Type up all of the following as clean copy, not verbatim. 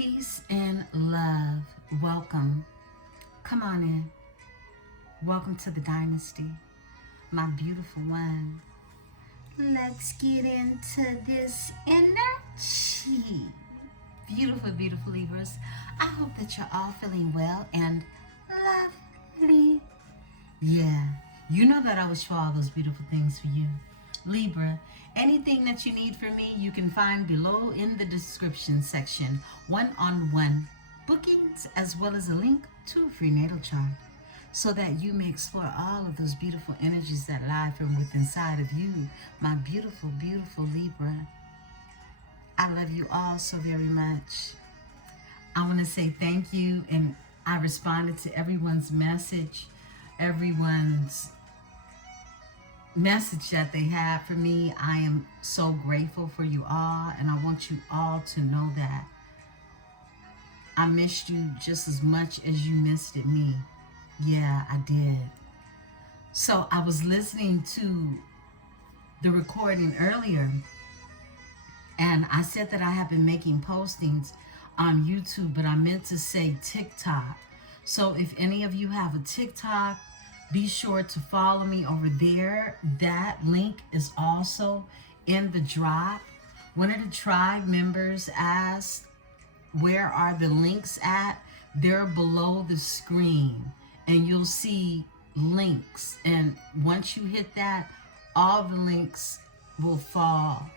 Peace and love. Welcome. Come on in. Welcome to the dynasty, my beautiful one. Let's get into this energy. Beautiful, beautiful Libras. I hope that you're all feeling well and lovely. Yeah, you know that I wish for all those beautiful things for you. Libra, anything that you need from me, you can find below in the description section. One-on-one bookings, as well as a link to a free natal chart, so that you may explore all of those beautiful energies that lie from within inside of you, my beautiful, beautiful Libra. I love you all so very much. I want to say thank you, and I responded to everyone's message that they had for me. I am so grateful for you all, and I want you all to know that I missed you just as much as you missed it me. Yeah, I did. So I was listening to the recording earlier, and I said that I have been making postings on YouTube, but I meant to say TikTok. So if any of you have a TikTok, be sure to follow me over there. That link is also in the drop. One of the tribe members asked, where are the links at? They're below the screen, and you'll see links. And once you hit that, all the links will fall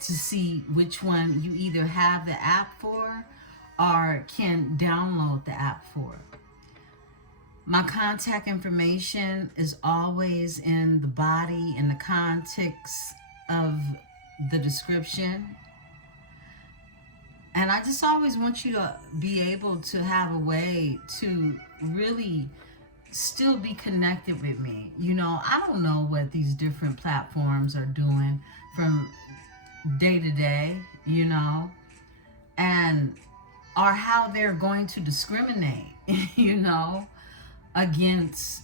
to see which one you either have the app for or can download the app for. My contact information is always in the body and the context of the description. And I just always want you to be able to have a way to really still be connected with me. You know, I don't know what these different platforms are doing from day to day, you know, and or how they're going to discriminate, you know, against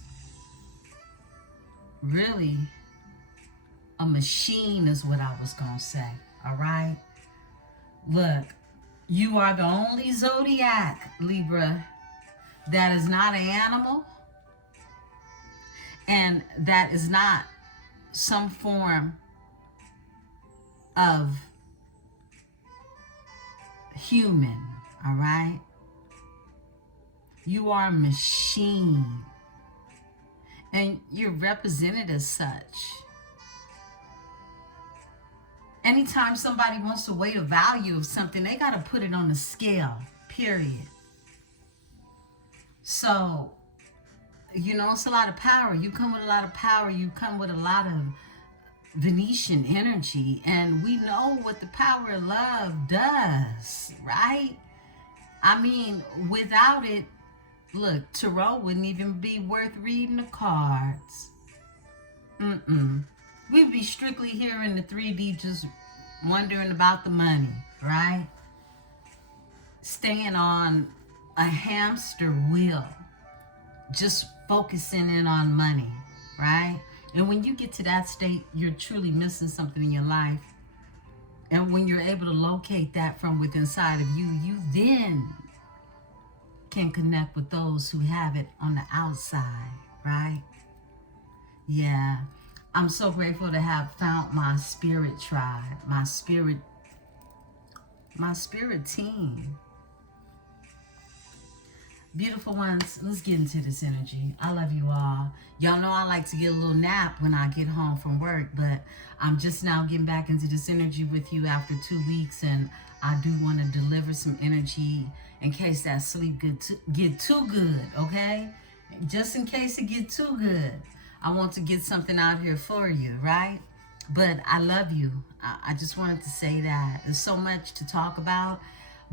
really a machine is what I was going to say, all right? Look, you are the only zodiac, Libra, that is not an animal and that is not some form of human, all right? You are a machine, and you're represented as such. Anytime somebody wants to weigh the value of something, they got to put it on a scale, period. So, you know, it's a lot of power. You come with a lot of power. You come with a lot of Venetian energy, and we know what the power of love does, right? I mean, without it, look, Tarot wouldn't even be worth reading the cards. We'd be strictly here in the 3D just wondering about the money, right? Staying on a hamster wheel, just focusing in on money, right? And when you get to that state, you're truly missing something in your life. And when you're able to locate that from within inside of you, you then can connect with those who have it on the outside, right? Yeah. I'm so grateful to have found my spirit tribe, my spirit team. Beautiful ones, let's get into this energy. I love you all. Y'all know I like to get a little nap when I get home from work, but I'm just now getting back into this energy with you after 2 weeks, and I do want to deliver some energy in case that sleep get too good, okay? Just in case it get too good. I want to get something out here for you, right? But I love you. I just wanted to say that. There's so much to talk about.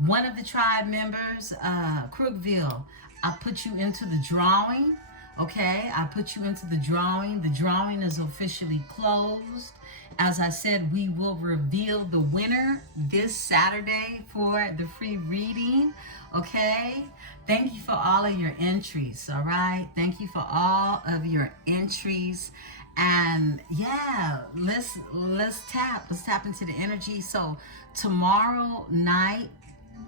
One of the tribe members, Crookville, I put you into the drawing, okay? I put you into the drawing. The drawing is officially closed. As I said, we will reveal the winner this Saturday for the free reading, okay? Thank you for all of your entries, all right? Thank you for all of your entries. And yeah, let's tap into the energy. So tomorrow night,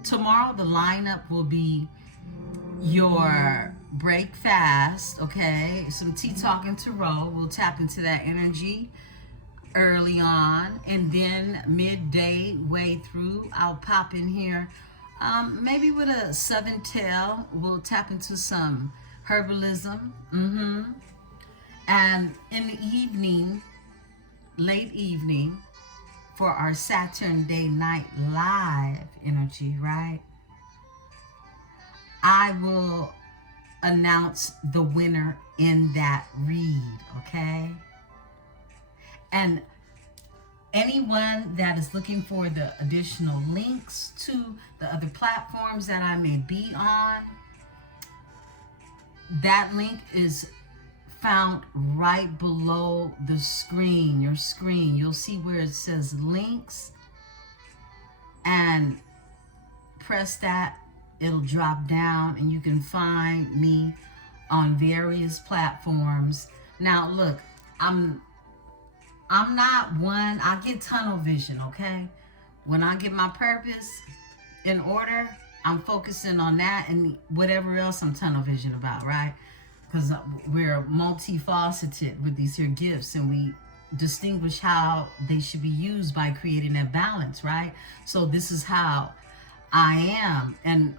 tomorrow the lineup will be your break fast, okay? Some tea talking tarot. We'll tap into that energy early on, and then midday way through I'll pop in here, maybe with a southern tale. We'll tap into some herbalism, and in the evening, late evening, for our Saturday Night Live energy, right, I will announce the winner in that read, okay? And anyone that is looking for the additional links to the other platforms that I may be on, that link is found right below the screen, your screen. You'll see where it says links, and press that. It'll drop down and you can find me on various platforms. Now look, I'm not one, I get tunnel vision, okay? When I get my purpose in order, I'm focusing on that and whatever else I'm tunnel vision about, right? Because we're multifaceted with these here gifts, and we distinguish how they should be used by creating that balance, right? So this is how I am. And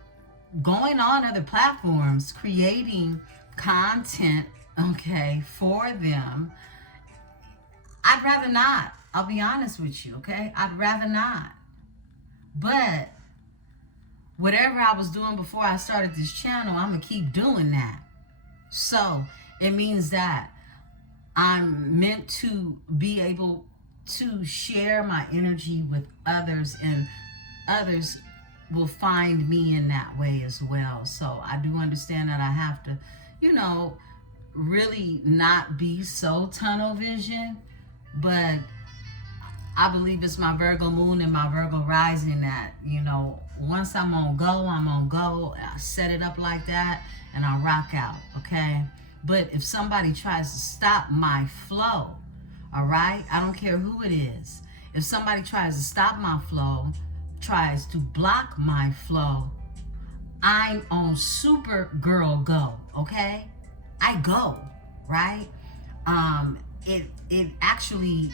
going on other platforms, creating content, okay, for them, I'd rather not. I'll be honest with you, okay? I'd rather not. But whatever I was doing before I started this channel, I'm going to keep doing that. So it means that I'm meant to be able to share my energy with others, and others will find me in that way as well. So I do understand that I have to, really not be so tunnel vision, but I believe it's my Virgo moon and my Virgo rising that, once I'm on go, I'm on go. I set it up like that and I rock out, okay? But if somebody tries to stop my flow, all right, I don't care who it is. If somebody tries to stop my flow, tries to block my flow, I'm on super girl go, okay? I go, right? It actually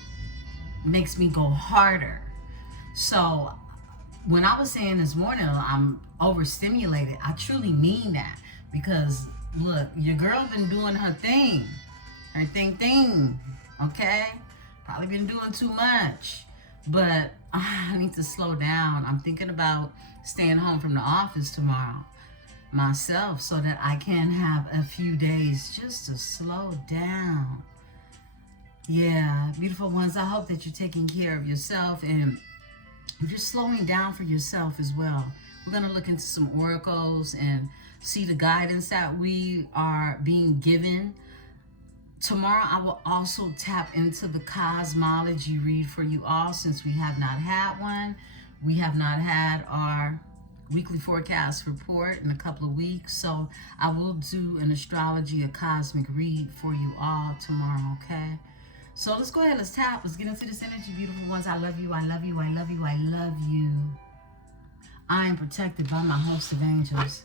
makes me go harder. So when I was saying this morning I'm overstimulated, I truly mean that, because look, your girl been doing her thing, okay? Probably been doing too much, but I need to slow down. I'm thinking about staying home from the office tomorrow myself so that I can have a few days just to slow down. Yeah, beautiful ones, I hope that you're taking care of yourself and you're slowing down for yourself as well. We're going to look into some oracles and see the guidance that we are being given. Tomorrow, I will also tap into the cosmology read for you all, since we have not had one. We have not had our weekly forecast report in a couple of weeks. So I will do an astrology, a cosmic read for you all tomorrow, okay? So let's go ahead, let's tap. Let's get into this energy, beautiful ones. I love you, I love you, I love you, I love you. I am protected by my host of angels,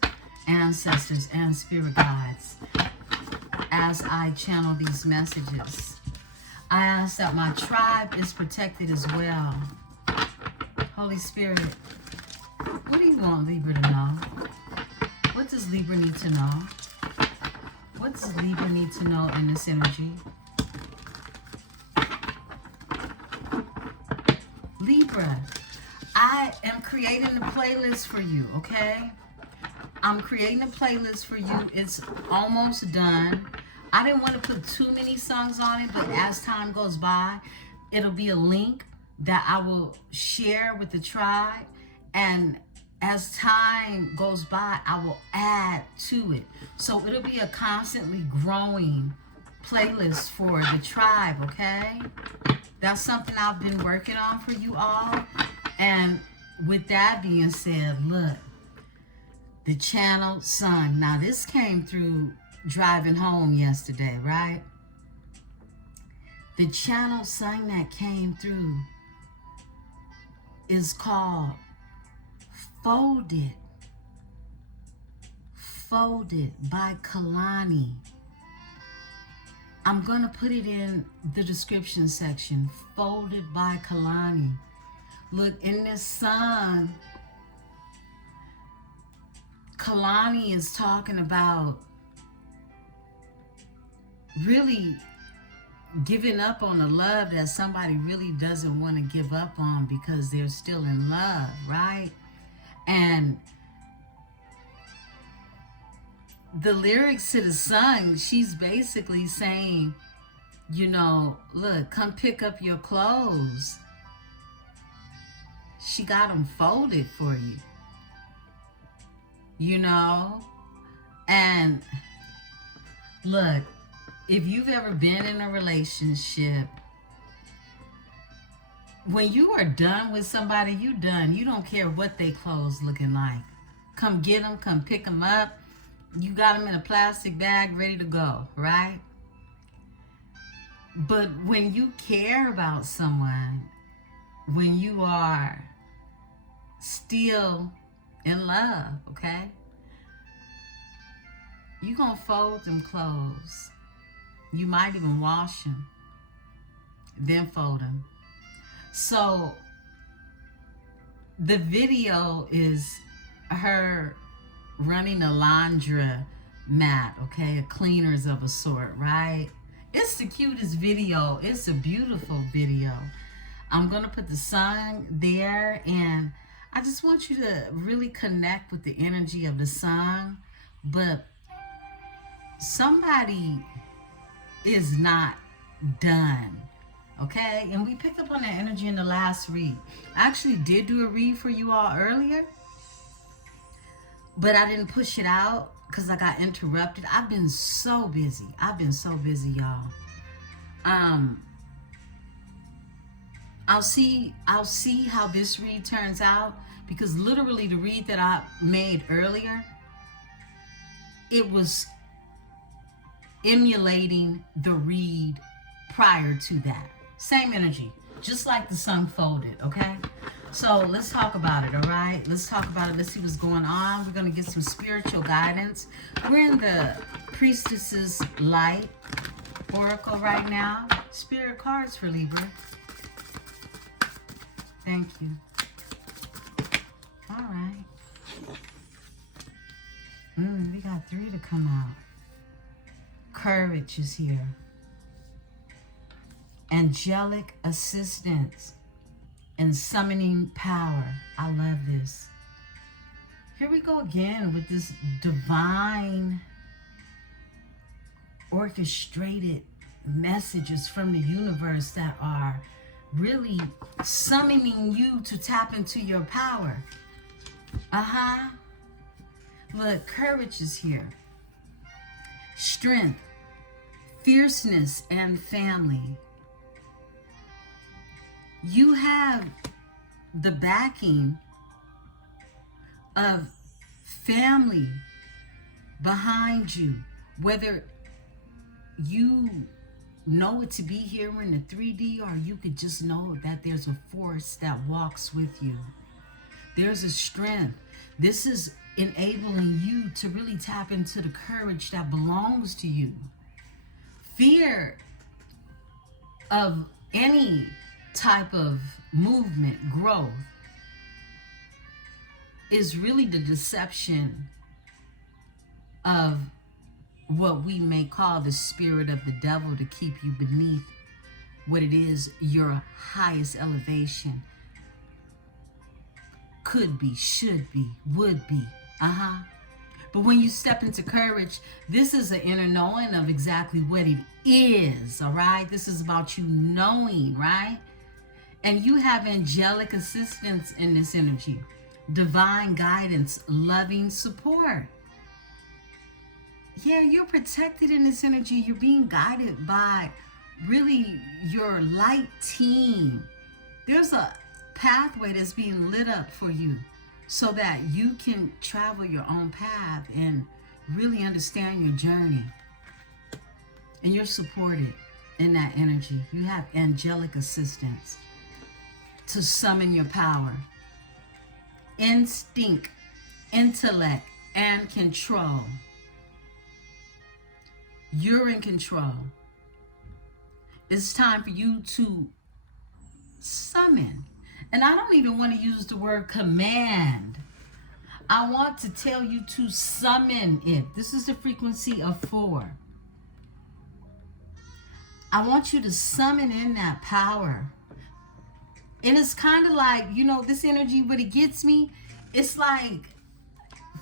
ancestors, and spirit guides. As I channel these messages, I ask that my tribe is protected as well. Holy Spirit, what do you want Libra to know? What does Libra need to know? What does Libra need to know in this energy? Libra, I am creating a playlist for you, okay? I'm creating a playlist for you. It's almost done. I didn't want to put too many songs on it, but as time goes by, it'll be a link that I will share with the tribe. And as time goes by, I will add to it. So it'll be a constantly growing playlist for the tribe, okay? That's something I've been working on for you all. And with that being said, look, the channel sung. Now this came through driving home yesterday, right? The channel sung that came through is called Folded. Folded by Kalani. I'm going to put it in the description section. Folded by Kalani. Look, in this song, Kalani is talking about really giving up on the love that somebody really doesn't want to give up on because they're still in love, right? And the lyrics to the song, she's basically saying, you know, look, come pick up your clothes. She got them folded for you, you know? And look, if you've ever been in a relationship, when you are done with somebody, you done. You don't care what they clothes looking like. Come get them, come pick them up. You got them in a plastic bag ready to go, right? But when you care about someone, when you are still in love, okay? You gonna fold them clothes. You might even wash them, then fold them. So the video is her running a laundromat, okay, a cleaners of a sort, right? It's the cutest video. It's a beautiful video. I'm gonna put the song there, and I just want you to really connect with the energy of the song. But somebody is not done, okay? And we picked up on that energy in the last read. I actually did do a read for you all earlier, but I didn't push it out because I got interrupted. I've been so busy. Y'all. I'll see how this read turns out, because literally the read that I made earlier, it was emulating the read prior to that. Same energy, just like the sun folded, okay? So let's talk about it, all right? Let's talk about it. Let's see what's going on. We're going to get some spiritual guidance. We're in the Priestess's Light Oracle right now. Spirit cards for Libra. Thank you. All right. We got 3 to come out. Courage is here. Angelic assistance and summoning power. I love this. Here we go again with this divine orchestrated messages from the universe that are really summoning you to tap into your power. Look, courage is here. Strength, fierceness, and family. You have the backing of family behind you, whether you know it to be here in the 3D, or you could just know that there's a force that walks with you. There's a strength. This is enabling you to really tap into the courage that belongs to you. Fear of any type of movement, growth, is really the deception of what we may call the spirit of the devil to keep you beneath what it is your highest elevation could be, should be, would be. But when you step into courage, this is an inner knowing of exactly what it is, all right? This is about you knowing, right? And you have angelic assistance in this energy, divine guidance, loving support. Yeah, you're protected in this energy. You're being guided by really your light team. There's a pathway that's being lit up for you so that you can travel your own path and really understand your journey. And you're supported in that energy. You have angelic assistance to summon your power. instinct, intellect, and control. You're in control. It's time for you to summon. And I don't even want to use the word command. I want to tell you to summon it. This is the frequency of 4. I want you to summon in that power. And it's kind of like, you know, this energy, what it gets me, it's like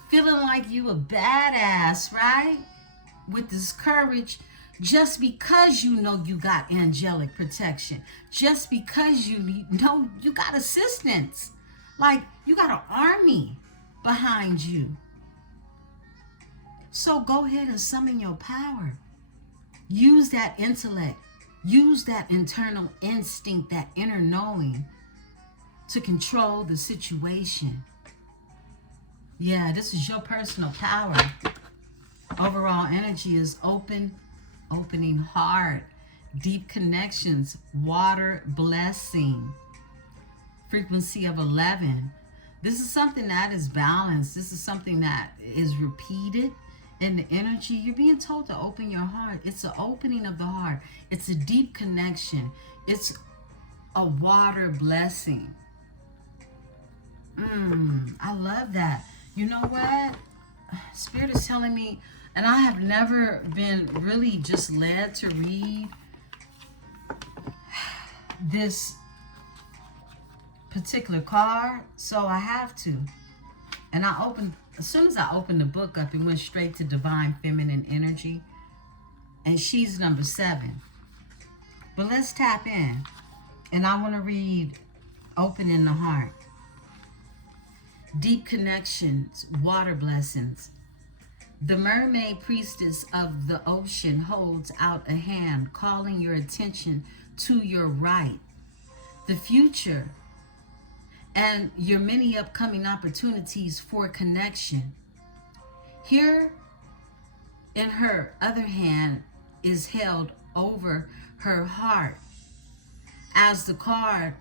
feeling like you a badass, right? With this courage, just because you know you got angelic protection, just because you know you got assistance, like you got an army behind you. So go ahead and summon your power. Use that intellect, use that internal instinct, that inner knowing to control the situation. Yeah, this is your personal power. Overall energy is opening heart, deep connections, water blessing. Frequency of 11. This is something that is balanced. This is something that is repeated in the energy. You're being told to open your heart. It's an opening of the heart. It's a deep connection. It's a water blessing. I love that. You know what? Spirit is telling me, and I have never been really just led to read this particular card, so I have to. And as soon as I opened the book up, it went straight to Divine Feminine Energy. And she's number 7. But let's tap in. And I want to read Opening the Heart. Deep connections, water blessings. The mermaid priestess of the ocean holds out a hand, calling your attention to your right, the future, and your many upcoming opportunities for connection. Here in her other hand is held over her heart, as the card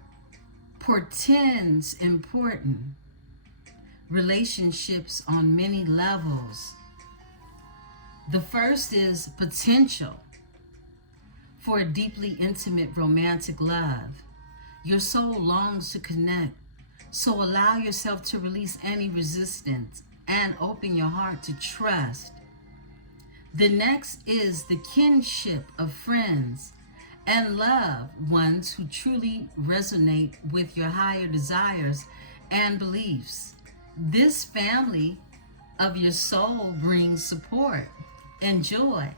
portends important relationships on many levels. The first is potential for a deeply intimate romantic love. Your soul longs to connect, so allow yourself to release any resistance and open your heart to trust. The next is the kinship of friends and loved ones who truly resonate with your higher desires and beliefs. This family of your soul brings support and joy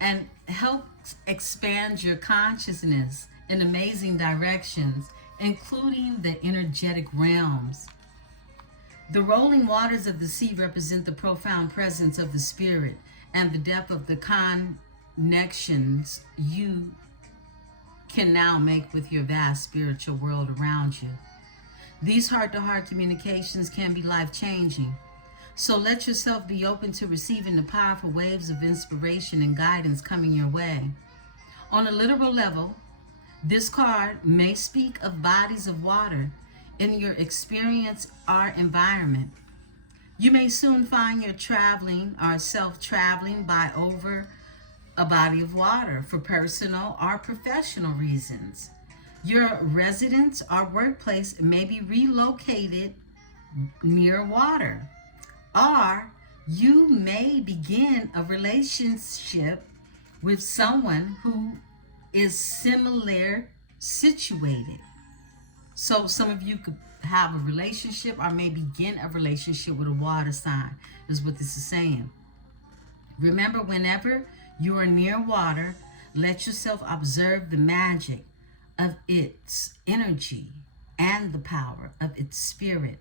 and helps expand your consciousness in amazing directions, including the energetic realms. The rolling waters of the sea represent the profound presence of the spirit and the depth of the connections you can now make with your vast spiritual world around you. These heart-to-heart communications can be life-changing. So let yourself be open to receiving the powerful waves of inspiration and guidance coming your way. On a literal level, this card may speak of bodies of water in your experience or environment. You may soon find you're traveling or self-traveling by over a body of water for personal or professional reasons. Your residence or workplace may be relocated near water, or you may begin a relationship with someone who is similar situated. So some of you could have a relationship or may begin a relationship with a water sign, is what this is saying. Remember, whenever you are near water, let yourself observe the magic of its energy and the power of its spirit.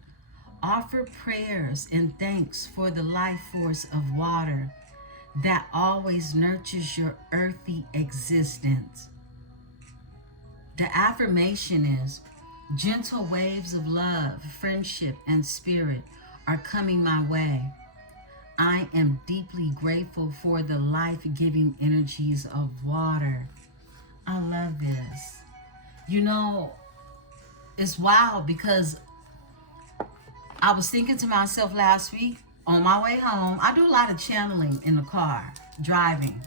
Offer prayers and thanks for the life force of water that always nurtures your earthy existence. The affirmation is, gentle waves of love, friendship, and spirit are coming my way. I am deeply grateful for the life-giving energies of water. I love this. You know, it's wild because I was thinking to myself last week on my way home. I do a lot of channeling in the car, driving.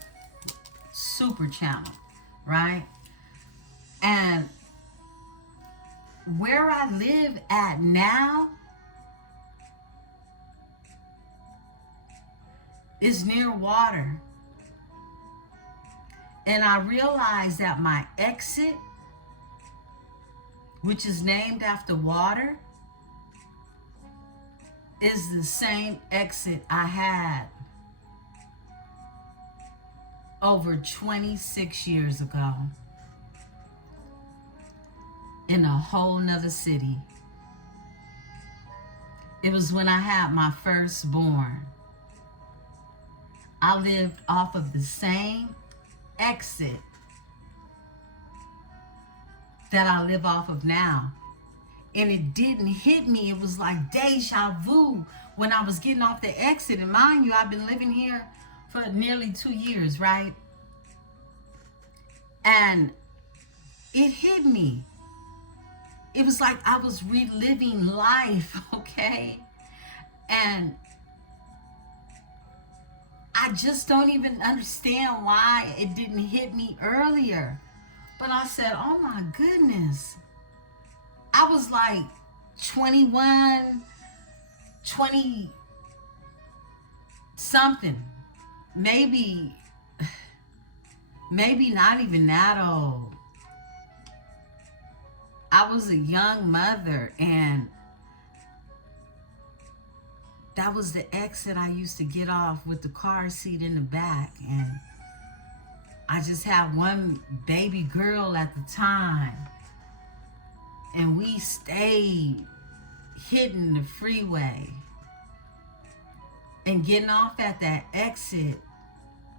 Super channel, right? And where I live at now is near water. And I realized that my exit, which is named after water, is the same exit I had over 26 years ago in a whole nother city. It was when I had my firstborn. I lived off of the same exit that I live off of now. And it didn't hit me. It was like deja vu when I was getting off the exit. And mind you, I've been living here for nearly 2 years, right? And it hit me. It was like I was reliving life, okay? And I just don't even understand why it didn't hit me earlier. But I said, oh my goodness. I was like 21, 20 something. Maybe not even that old. I was a young mother, and that was the exit I used to get off with the car seat in the back. And I just had one baby girl at the time. And we stayed hitting the freeway. And getting off at that exit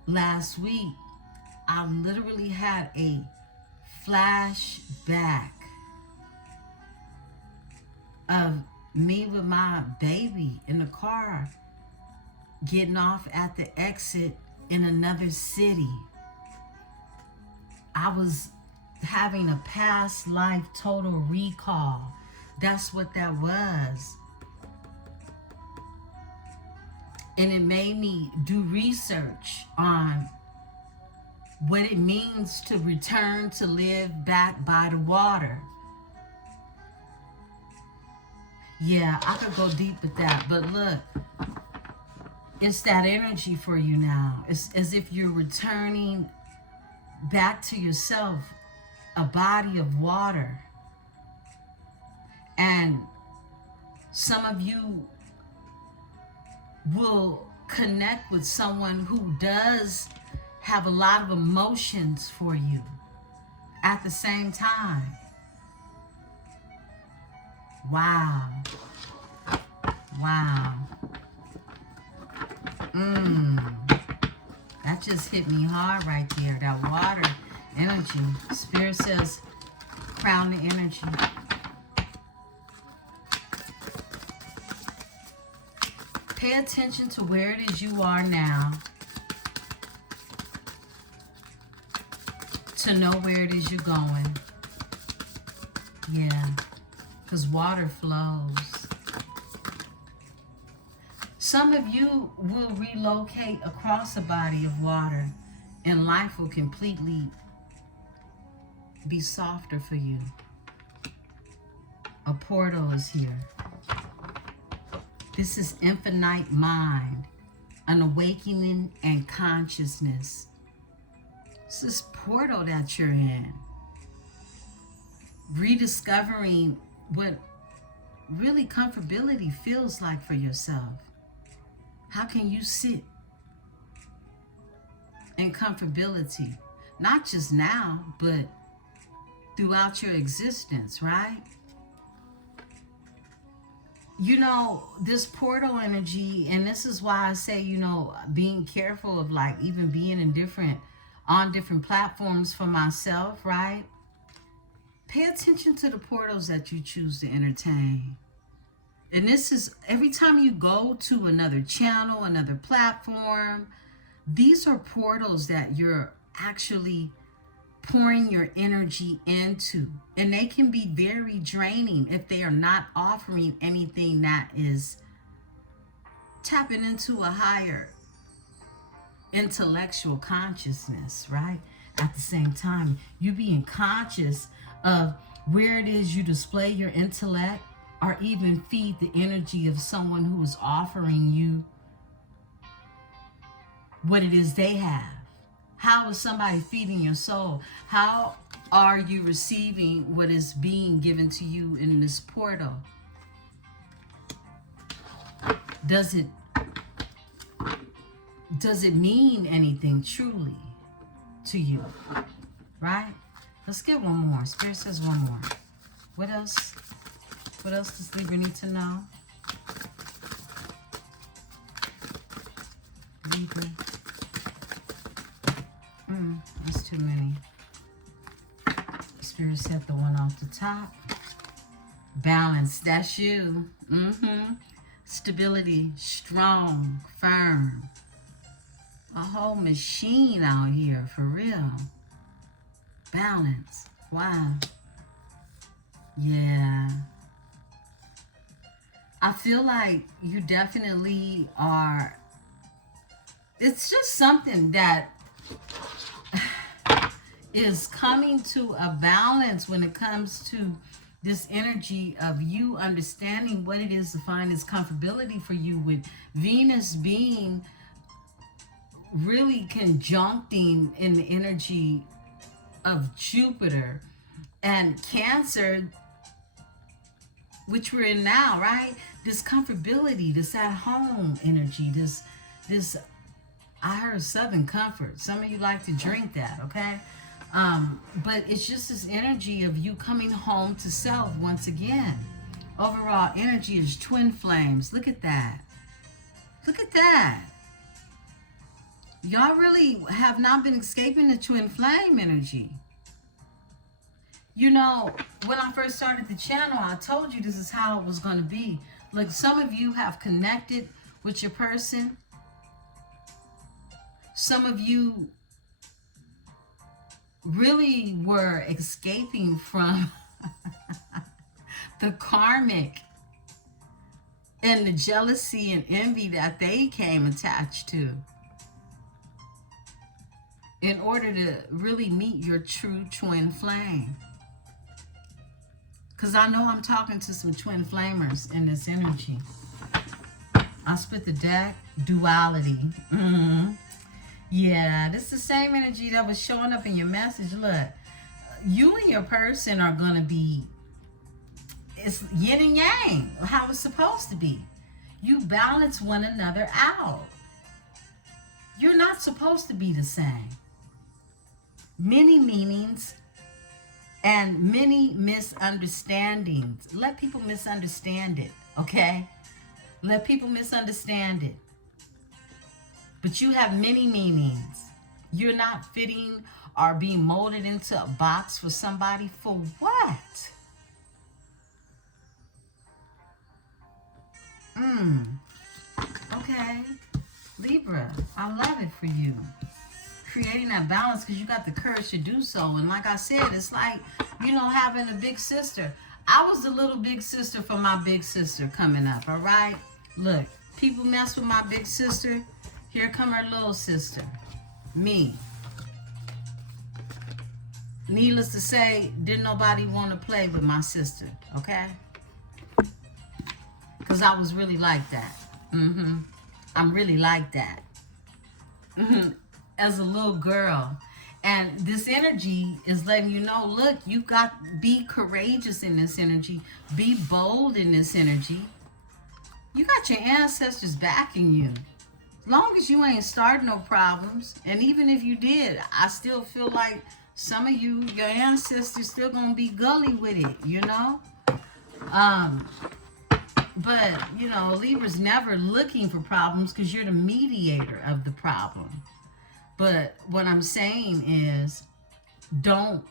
last week, I literally had a flashback of me with my baby in the car, getting off at the exit in another city. I was having a past life total recall. That's what that was. And it made me do research on what it means to return to live back by the water. Yeah, I could go deep with that, but look, it's that energy for you now. It's as if you're returning back to yourself, a body of water. And some of you will connect with someone who does have a lot of emotions for you at the same time. Wow. Wow. That just hit me hard right there. That water energy. Spirit says, crown the energy. Pay attention to where it is you are now to know where it is you're going. Yeah, because water flows. Some of you will relocate across a body of water and life will completely be softer for you. A portal is here. This is infinite mind, an awakening and consciousness. It's this portal that you're in. Rediscovering what really comfortability feels like for yourself. How can you sit in comfortability? Not just now, but throughout your existence, right? You know, this portal energy, and this is why I say, you know, being careful of like even being in on different platforms for myself, right? Pay attention to the portals that you choose to entertain. And this is every time you go to another channel, another platform, these are portals that you're actually pouring your energy into. And they can be very draining if they are not offering anything that is tapping into a higher intellectual consciousness, right? At the same time, you being conscious of where it is you display your intellect, or even feed the energy of someone who is offering you what it is they have. How is somebody feeding your soul? How are you receiving what is being given to you in this portal? Does it mean anything truly to you? Right? Let's get one more. Spirit says one more. What else? What else does Libra need to know? Libra. That's too many. Spirit said the one off the top. Balance. That's you. Stability. Strong. Firm. A whole machine out here, for real. Balance. Wow. Yeah. I feel like you definitely are. It's just something that is coming to a balance when it comes to this energy of you understanding what it is to find this comfortability for you, with Venus being really conjuncting in the energy of Jupiter and Cancer, which we're in now, right? This comfortability, this at home energy, this I heard Southern comfort. Some of you like to drink that, okay? But it's just this energy of you coming home to self once again. Overall energy is twin flames. Look at that. Look at that. Y'all really have not been escaping the twin flame energy. You know, when I first started the channel, I told you this is how it was going to be. Like, some of you have connected with your person. Some of you really were escaping from the karmic and the jealousy and envy that they came attached to, in order to really meet your true twin flame. Because I know I'm talking to some twin flamers in this energy. I split the deck. Duality. Yeah, this is the same energy that was showing up in your message. Look, you and your person are going to be, it's yin and yang, how it's supposed to be. You balance one another out. You're not supposed to be the same. Many meanings and many misunderstandings. Let people misunderstand it, okay? Let people misunderstand it. But you have many meanings. You're not fitting or being molded into a box for somebody. For what? Okay. Libra, I love it for you. Creating that balance, because you got the courage to do so. And like I said, it's like, you know, having a big sister. I was the little big sister for my big sister coming up, all right? Look, people mess with my big sister. Here come her little sister, me. Needless to say, didn't nobody want to play with my sister, okay? Because I was really like that. I'm really like that. As a little girl. And this energy is letting you know, look, you got, be courageous in this energy. Be bold in this energy. You got your ancestors backing you. As long as you ain't starting no problems. And even if you did, I still feel like some of you, your ancestors, still gonna be gully with it, you know? But, you know, Libra's never looking for problems, because you're the mediator of the problem. But what I'm saying is, don't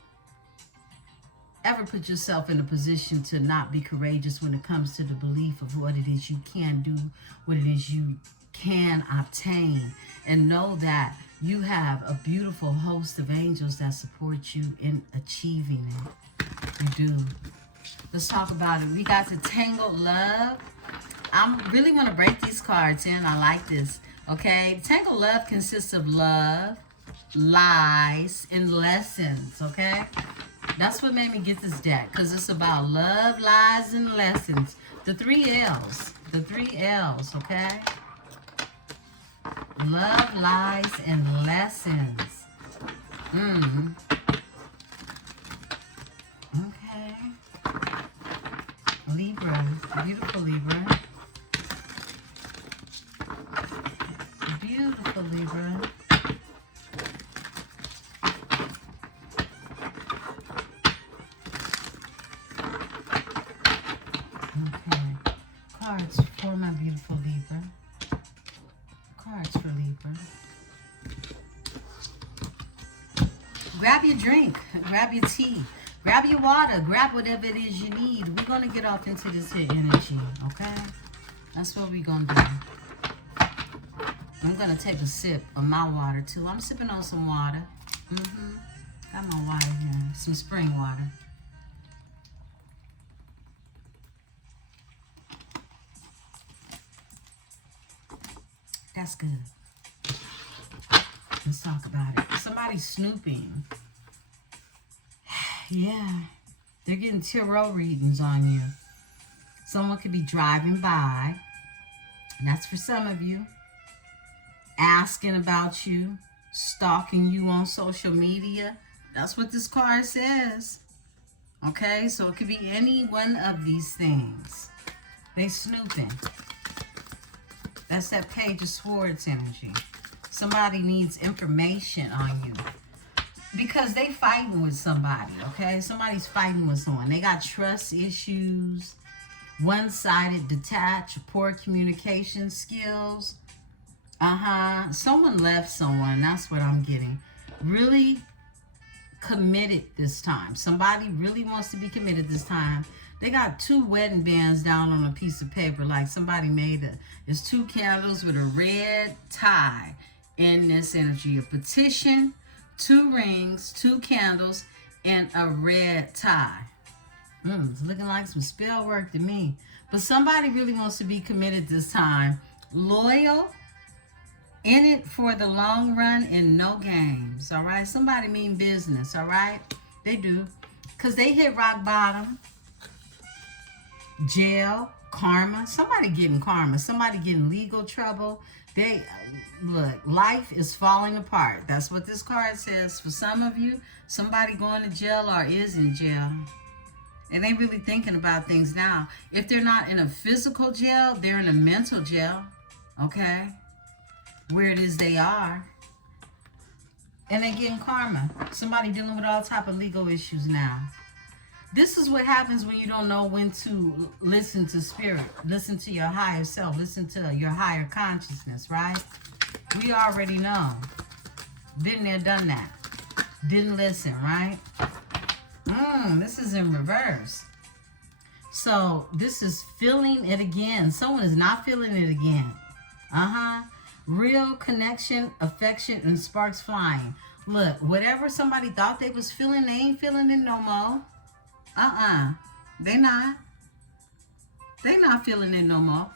ever put yourself in a position to not be courageous when it comes to the belief of what it is you can do, what it is you can obtain. And know that You have a beautiful host of angels that support you in achieving it. You do. Let's talk about it. We got the Tangled Love. I'm really want to break these cards in. I like this. Okay. Tangled Love consists of love, lies, and lessons. Okay. That's what made me get this deck. Because it's about love, lies, and lessons. The 3 L's. The 3 L's. Okay. Love, lies, and lessons. Okay. Libra. Beautiful Libra. Beautiful Libra. Okay. Cards for my beautiful Libra. Cards for Libra. Grab your drink. Grab your tea. Grab your water. Grab whatever it is you need. We're going to get off into this here energy, okay? That's what we're going to do. I'm going to take a sip of my water, too. I'm sipping on some water. Got my water here. Some spring water. That's good. Let's talk about it. Somebody's snooping. Yeah. They're getting tarot readings on you. Someone could be driving by. And that's for some of you. Asking about you. Stalking you on social media. That's what this card says. Okay? So it could be any one of these things. They snooping. That's that Page of Swords energy. Somebody needs information on you. Because they fighting with somebody, okay? Somebody's fighting with someone. They got trust issues, one-sided, detached, poor communication skills. Someone left someone. That's what I'm getting. Really committed this time. Somebody really wants to be committed this time. They got 2 wedding bands down on a piece of paper. Like somebody made it. It's 2 candles with a red tie in this energy. A petition, 2 rings, 2 candles, and a red tie. It's looking like some spell work to me. But somebody really wants to be committed this time. Loyal, in it for the long run, and no games. All right? Somebody mean business. All right? They do. Because they hit rock bottom. Jail, karma. Somebody getting karma. Somebody getting legal trouble. They, look, life is falling apart. That's what this card says. For some of you, somebody going to jail or is in jail. And they really thinking about things now. If they're not in a physical jail, they're in a mental jail. Okay? Where it is they are. And they're getting karma. Somebody dealing with all type of legal issues now. This is what happens when you don't know when to listen to spirit. Listen to your higher self. Listen to your higher consciousness, right? We already know. Been there, done that. Didn't listen, right? This is in reverse. So this is feeling it again. Someone is not feeling it again. Real connection, affection, and sparks flying. Look, whatever somebody thought they was feeling, they ain't feeling it no more. They not. They not feeling it no more.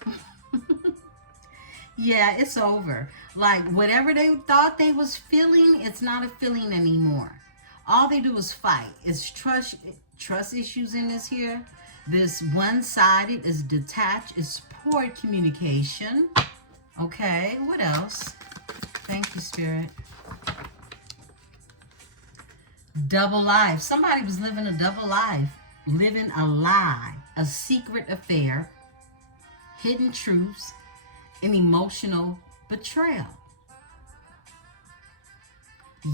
Yeah, it's over. Like, whatever they thought they was feeling, it's not a feeling anymore. All they do is fight. It's trust issues in this here. This one-sided is detached. It's poor communication. Okay, what else? Thank you, Spirit. Double life. Somebody was living a double life. Living a lie. A secret affair. Hidden truths. An emotional betrayal.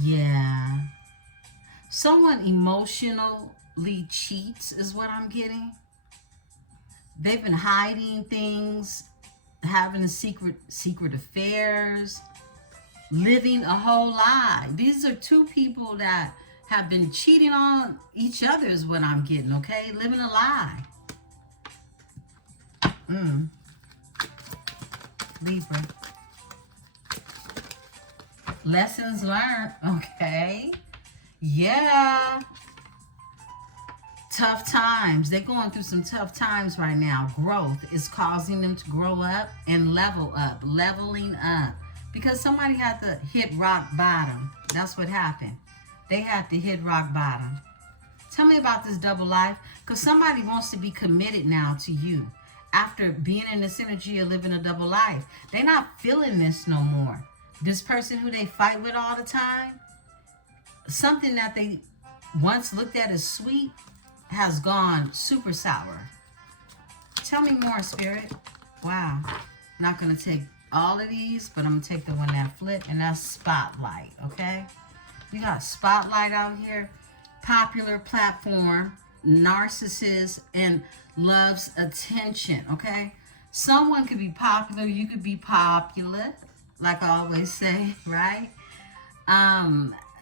Yeah. Someone emotionally cheats is what I'm getting. They've been hiding things. Having a secret affairs. Living a whole lie. These are 2 people that have been cheating on each other is what I'm getting, okay? Living a lie. Libra. Lessons learned. Okay. Yeah. Tough times. They're going through some tough times right now. Growth is causing them to grow up and level up. Leveling up. Because somebody had to hit rock bottom. That's what happened. They had to hit rock bottom. Tell me about this double life. Because somebody wants to be committed now to you. After being in this energy of living a double life. They're not feeling this no more. This person who they fight with all the time. Something that they once looked at as sweet has gone super sour. Tell me more, Spirit. Wow. Not going to take all of these, but I'm going to take the one that flipped, and that's Spotlight, okay? We got Spotlight out here. Popular platform, narcissist, and loves attention, okay? Someone could be popular. You could be popular, like I always say, right?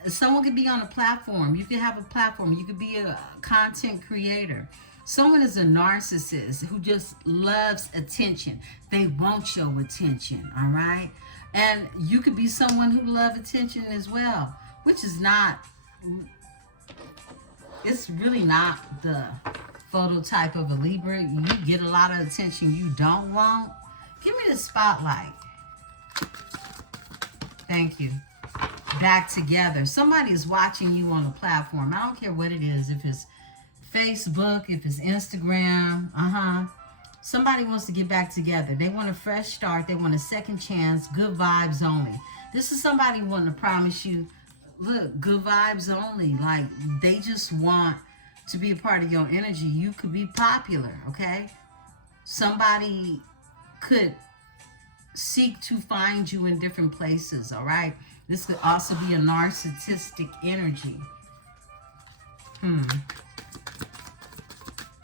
Someone could be on a platform. You could have a platform. You could be a content creator. Someone is a narcissist who just loves attention. They want your attention, all right? And you could be someone who loves attention as well, which is not, it's really not the phototype of a Libra. You get a lot of attention you don't want. Give me the Spotlight. Thank you. Back together. Somebody is watching you on a platform. I don't care what it is. If it's Facebook, if it's Instagram. Somebody wants to get back together. They want a fresh start. They want a second chance. Good vibes only. This is somebody wanting to promise you, look, good vibes only. Like, they just want to be a part of your energy. You could be popular, okay? Somebody could seek to find you in different places, all right? This could also be a narcissistic energy.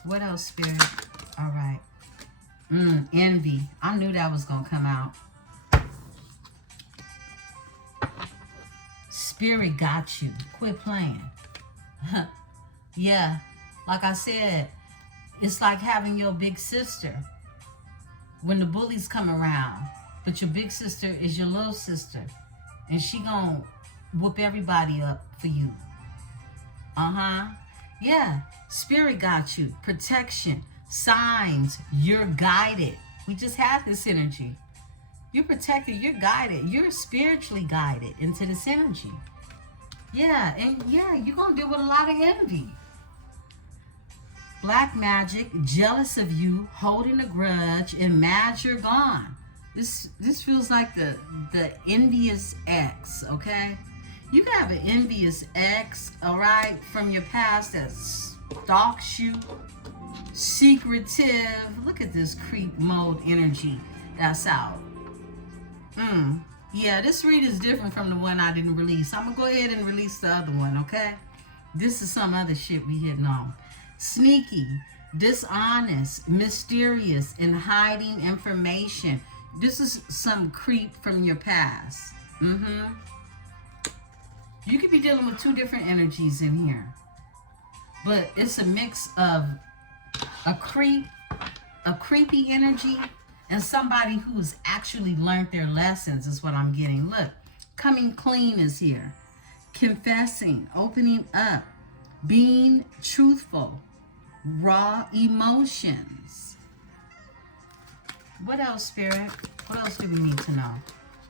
What else, Spirit? All right. Envy. I knew that was going to come out. Spirit got you. Quit playing. Yeah. Like I said, it's like having your big sister when the bullies come around. But your big sister is your little sister. And she gonna whoop everybody up for you. Yeah. Spirit got you. Protection. Signs. You're guided. We just had this energy. You're protected. You're guided. You're spiritually guided into this energy. Yeah. And yeah, you're gonna deal with a lot of envy. Black magic. Jealous of you. Holding a grudge. And mad you're gone. This feels like the envious ex, okay? You can have an envious ex, all right, from your past that stalks you, secretive. Look at this creep mode energy that's out. Yeah, this read is different from the one I didn't release. I'm going to go ahead and release the other one, okay? This is some other shit we hitting on. Sneaky, dishonest, mysterious, and hiding information. This is some creep from your past. You could be dealing with two different energies in here. But it's a mix of a creepy energy, and somebody who's actually learned their lessons is what I'm getting. Look, coming clean is here. Confessing, opening up, being truthful, raw emotions. What else, Spirit? What else do we need to know?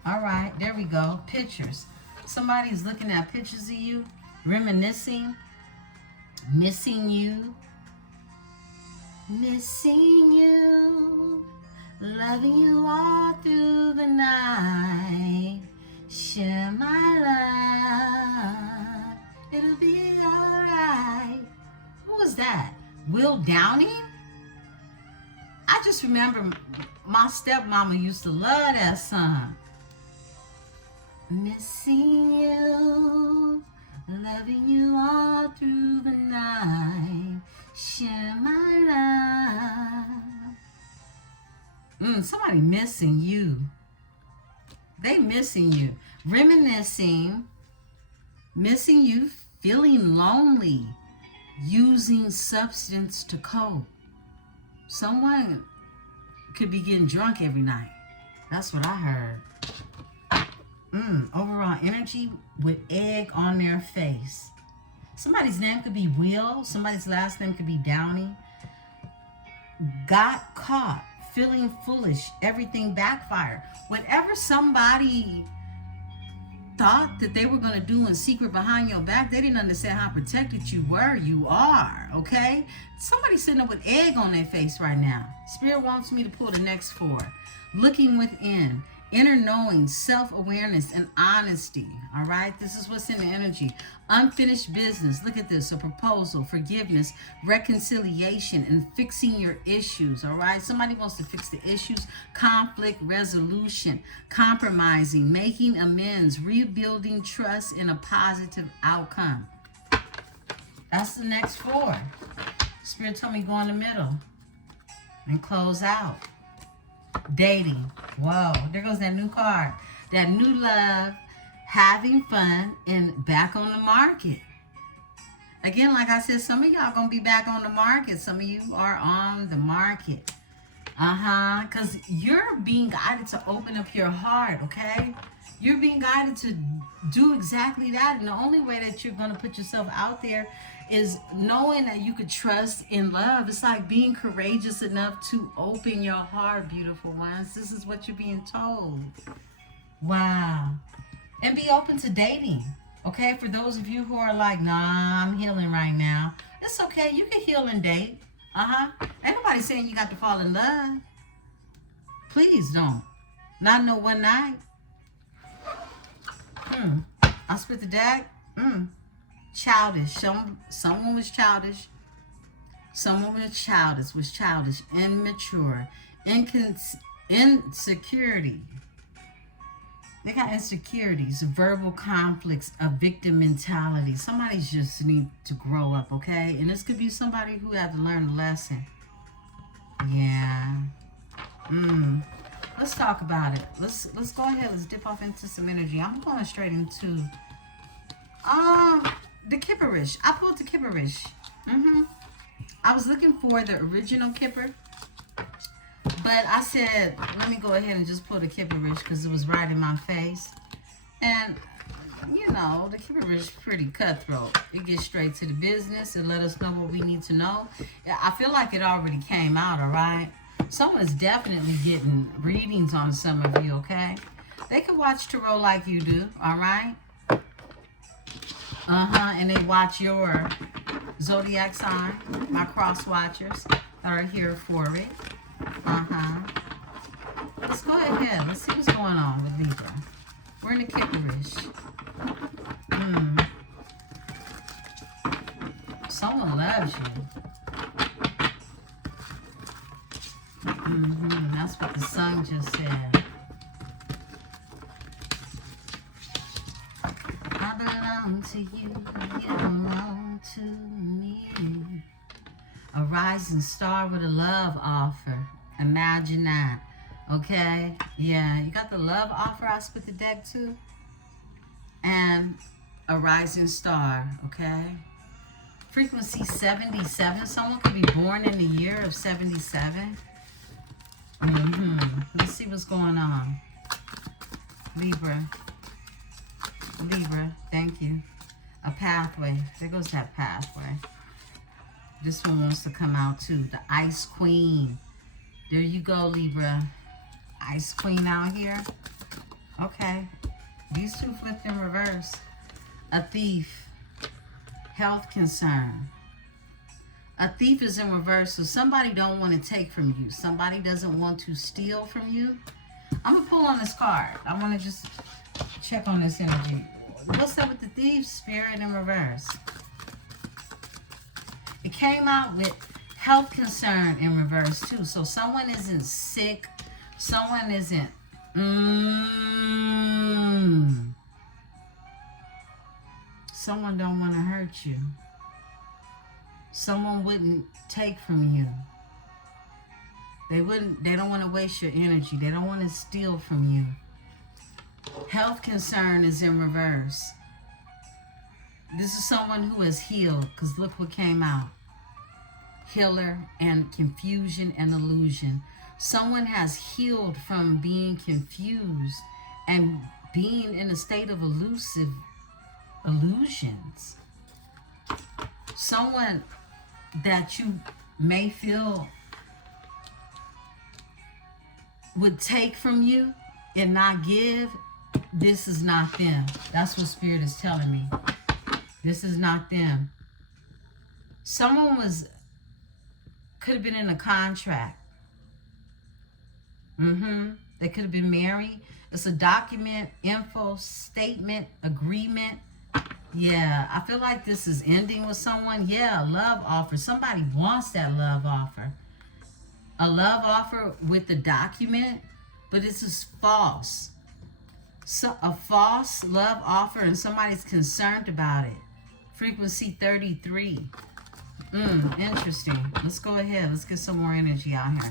All right, there we go. Pictures. Somebody's looking at pictures of you, reminiscing, missing you, loving you all through the night. Share my love, it'll be all right. Who was that? Will Downing? I just remember my stepmama used to love that song. Missing you, loving you all through the night. Share my love. Somebody missing you. They missing you. Reminiscing, missing you, feeling lonely, using substance to cope. Someone could be getting drunk every night. That's what I heard. Overall energy with egg on their face. Somebody's name could be Will. Somebody's last name could be Downey. Got caught feeling foolish. Everything backfired. Whatever somebody thought that they were going to do in secret behind your back, they didn't understand how protected you were. You are, okay? Somebody's sitting up with egg on their face right now. Spirit wants me to pull the next 4. Looking within. Inner knowing, self-awareness, and honesty. All right? This is what's in the energy. Unfinished business. Look at this. A proposal, forgiveness, reconciliation, and fixing your issues. All right? Somebody wants to fix the issues. Conflict resolution, compromising, making amends, rebuilding trust in a positive outcome. That's the next 4. Spirit told me go in the middle and close out. Dating. Whoa, there goes that new card. That new love, having fun, and back on the market. Again, like I said, some of y'all going to be back on the market. Some of you are on the market. Because you're being guided to open up your heart, okay? You're being guided to do exactly that. And the only way that you're going to put yourself out there is knowing that you could trust in love. It's like being courageous enough to open your heart, beautiful ones. This is what you're being told. Wow. And be open to dating. Okay, for those of you who are like, nah, I'm healing right now. It's okay. You can heal and date. Ain't nobody saying you got to fall in love. Please don't. Not no one night. I split the deck. Childish. Someone was childish. Someone was childish, immature, insecurity. They got insecurities, verbal conflicts, a victim mentality. Somebody just need to grow up, okay? And this could be somebody who had to learn a lesson. Yeah. Let's talk about it. Let's go ahead. Let's dip off into some energy. I'm going straight into the Kipperish. I pulled the Kipperish. I was looking for the original Kipper, but I said, let me go ahead and just pull the Kipperish because it was right in my face. And, you know, the Kipperish is pretty cutthroat. It gets straight to the business and let us know what we need to know. I feel like it already came out, all right? Someone is definitely getting readings on some of you, okay? They can watch Tarot like you do, all right? And they watch your zodiac sign, my cross watchers that are here for it. Let's go ahead. Let's see what's going on with Libra. We're in the Kipperish. Someone loves you. That's what the sun just said. I belong to you, you belong to me. A rising star with a love offer. Imagine that. Okay? Yeah, you got the love offer. I split the deck too. And a rising star. Okay? Frequency 77. Someone could be born in the year of 77. Let's see what's going on. Libra. Libra, thank you. A pathway. There goes that pathway. This one wants to come out too. The Ice Queen. There you go, Libra. Ice Queen out here. Okay. These two flipped in reverse. A thief. Health concern. A thief is in reverse, so somebody don't want to take from you. Somebody doesn't want to steal from you. I'm going to pull on this card. I want to just check on this energy. What's up with the thief? Spirit in reverse. It came out with health concern in reverse too. So someone isn't sick. Someone isn't... Someone don't want to hurt you. Someone wouldn't take from you. They don't want to waste your energy. They don't want to steal from you. Health concern is in reverse. This is someone who has healed, because look what came out. Healer and confusion and illusion. Someone has healed from being confused and being in a state of illusions. Someone that you may feel would take from you and not give, this is not them. That's what Spirit is telling me. This is not them. Someone could have been in a contract. They could have been married. It's a document, info, statement, agreement. Yeah, I feel like this is ending with someone. Yeah, a love offer. Somebody wants that love offer. A love offer with the document, but this is false. So a false love offer, and somebody's concerned about it. Frequency 33. Interesting. Let's go ahead. Let's get some more energy out here.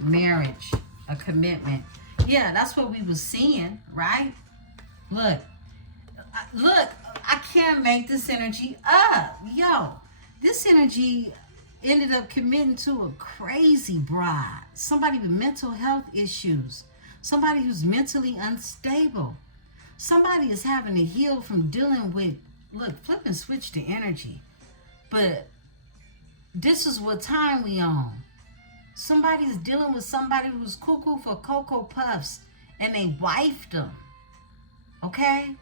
Marriage, a commitment. Yeah, that's what we was seeing, right? Look, I can't make this energy up. Yo, this energy ended up committing to a crazy bride. Somebody with mental health issues. Somebody who's mentally unstable. Somebody is having to heal from dealing with, look, flip and switch the energy. But this is what time we on. Somebody's dealing with somebody who's cuckoo for Cocoa Puffs and they wifed them. Okay?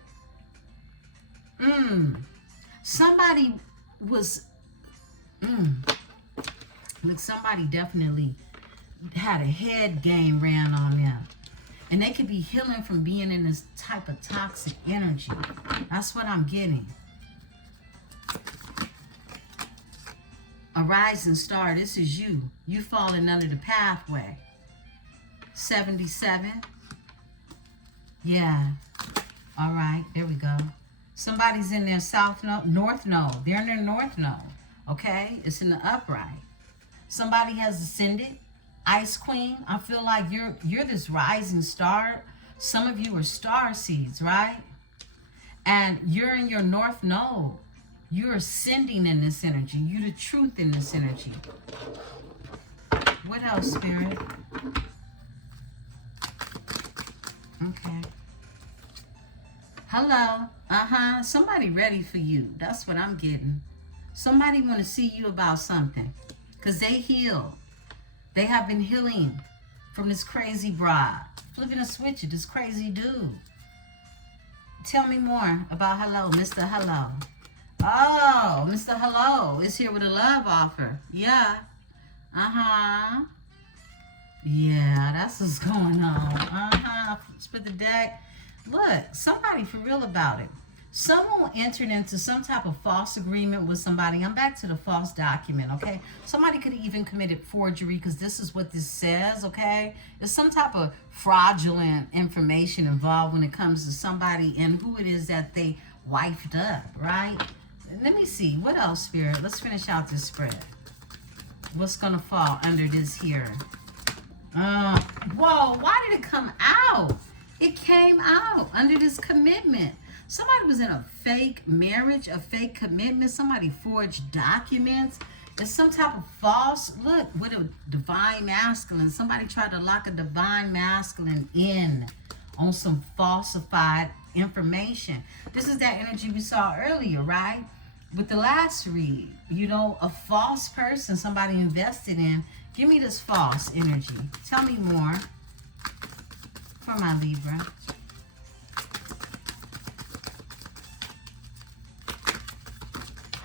Somebody was, look, somebody definitely had a head game ran on them. And they could be healing from being in this type of toxic energy. That's what I'm getting. A rising star, this is you. You falling under the pathway. 77. Yeah. All right, there we go. Somebody's in their south node, north node. They're in their north node. Okay? It's in the upright. Somebody has ascended. Ice Queen, I feel like you're this rising star. Some of you are star seeds, right? And you're in your north node. You're ascending in this energy. You're the truth in this energy. What else, Spirit? Okay. Hello. Somebody ready for you. That's what I'm getting. Somebody want to see you about something. Because they heal. They have been healing from this crazy bride. Flipping a switch at this crazy dude. Tell me more about Hello, Mr. Hello. Oh, Mr. Hello is here with a love offer. Yeah. Yeah, that's what's going on. Split the deck. Look, somebody for real about it. Someone entered into some type of false agreement with somebody. I'm back to the false document, okay? Somebody could have even committed forgery because this is what this says, okay? There's some type of fraudulent information involved when it comes to somebody and who it is that they wifed up, right? Let me see. What else, Spirit? Let's finish out this spread. What's going to fall under this here? Whoa, why did it come out? It came out under this commitment. Somebody was in a fake marriage, a fake commitment. Somebody forged documents. It's some type of false, look, with a divine masculine. Somebody tried to lock a divine masculine in on some falsified information. This is that energy we saw earlier, right? With the last read, you know, a false person somebody invested in. Give me this false energy. Tell me more for my Libra.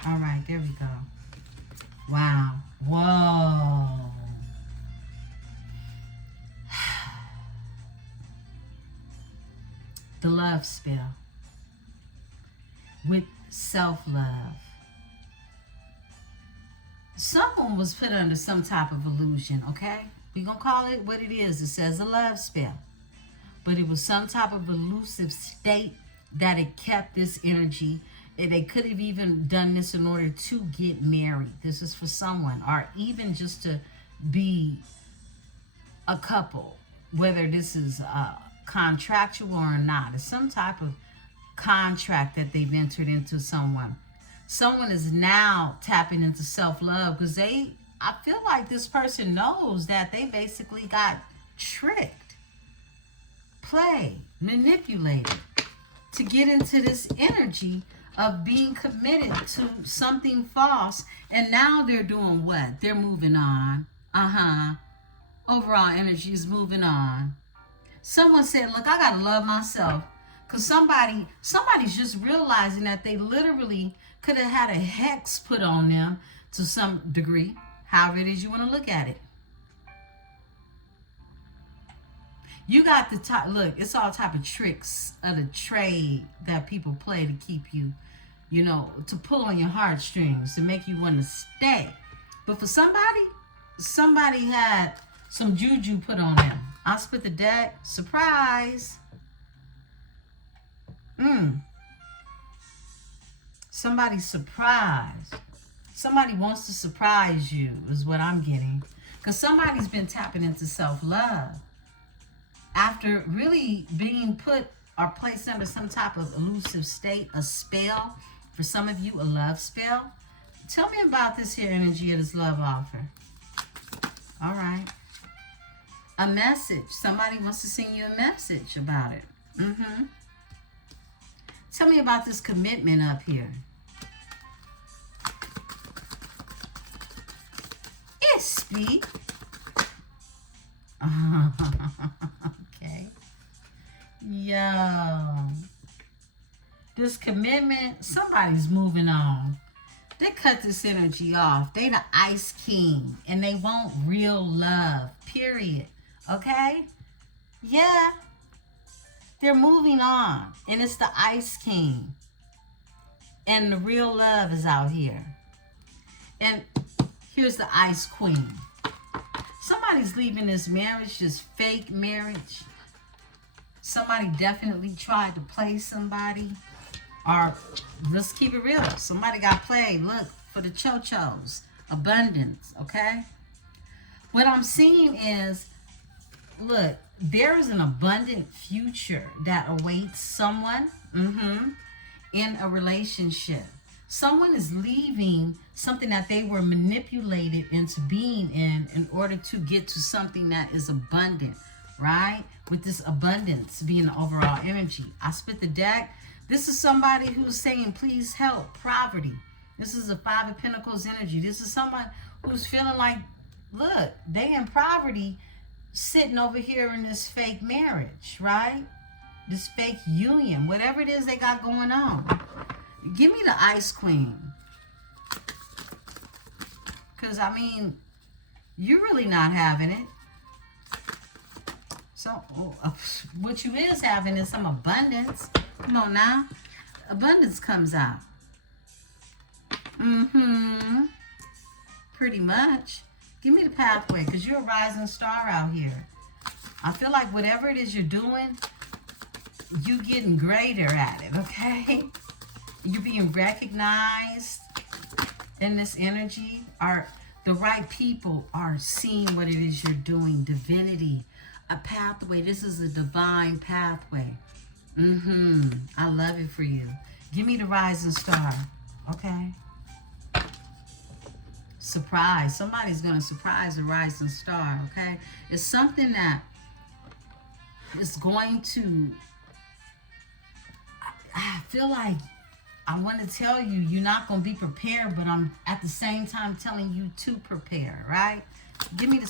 All right, there we go. Wow. Whoa. The love spell. With self-love. Someone was put under some type of illusion, okay? We're going to call it what it is. It says a love spell. But it was some type of elusive state that it kept this energy. They could have even done this in order to get married. This is for someone. Or even just to be a couple. Whether this is contractual or not. It's some type of contract that they've entered into someone. Someone is now tapping into self-love because I feel like this person knows that they basically got tricked. played, manipulated to get into this energy of being committed to something false. And now they're doing what? They're moving on. Overall energy is moving on. Someone said, look, I gotta love myself. Because somebody's just realizing that they literally could have had a hex put on them to some degree, however it is you want to look at it. You got the top, look, it's all type of tricks of the trade that people play to keep you, to pull on your heartstrings, to make you want to stay. But for somebody had some juju put on them. I'll split the deck. Surprise. Somebody's surprised. Somebody wants to surprise you is what I'm getting. Because somebody's been tapping into self-love. After really being put or placed under some type of elusive state, a spell. For some of you, a love spell. Tell me about this here energy of this love offer. All right. A message. Somebody wants to send you a message about it. Tell me about this commitment up here. It's speak. Okay. Yo. This commitment, somebody's moving on. They cut this energy off. They the Ice King. And they want real love. Period. Okay? Yeah. They're moving on. And it's the Ice King. And the real love is out here. And here's the Ice Queen. Somebody's leaving this marriage, this fake marriage. Somebody definitely tried to play somebody. Or let's keep it real. Somebody got played. Look, for the cho-chos. Abundance, okay? What I'm seeing is, look, there is an abundant future that awaits someone in a relationship. Someone is leaving something that they were manipulated into being in order to get to something that is abundant, right? With this abundance being the overall energy. I split the deck. This is somebody who's saying, please help, poverty. This is a Five of Pentacles energy. This is someone who's feeling like, look, they in poverty sitting over here in this fake marriage, right? This fake union, whatever it is they got going on. Give me the Ice Queen. Because, I mean, you're really not having it. So, what you is having is some abundance. Come on now. Abundance comes out. Pretty much. Give me the pathway, because you're a rising star out here. I feel like whatever it is you're doing, you getting greater at it, okay? You're being recognized in this energy. The right people are seeing what it is you're doing. Divinity. A pathway. This is a divine pathway. I love it for you. Give me the rising star. Okay? Surprise. Somebody's going to surprise the rising star. Okay? It's something that is going to... I feel like I want to tell you, you're not going to be prepared, but I'm at the same time telling you to prepare, right? Give me the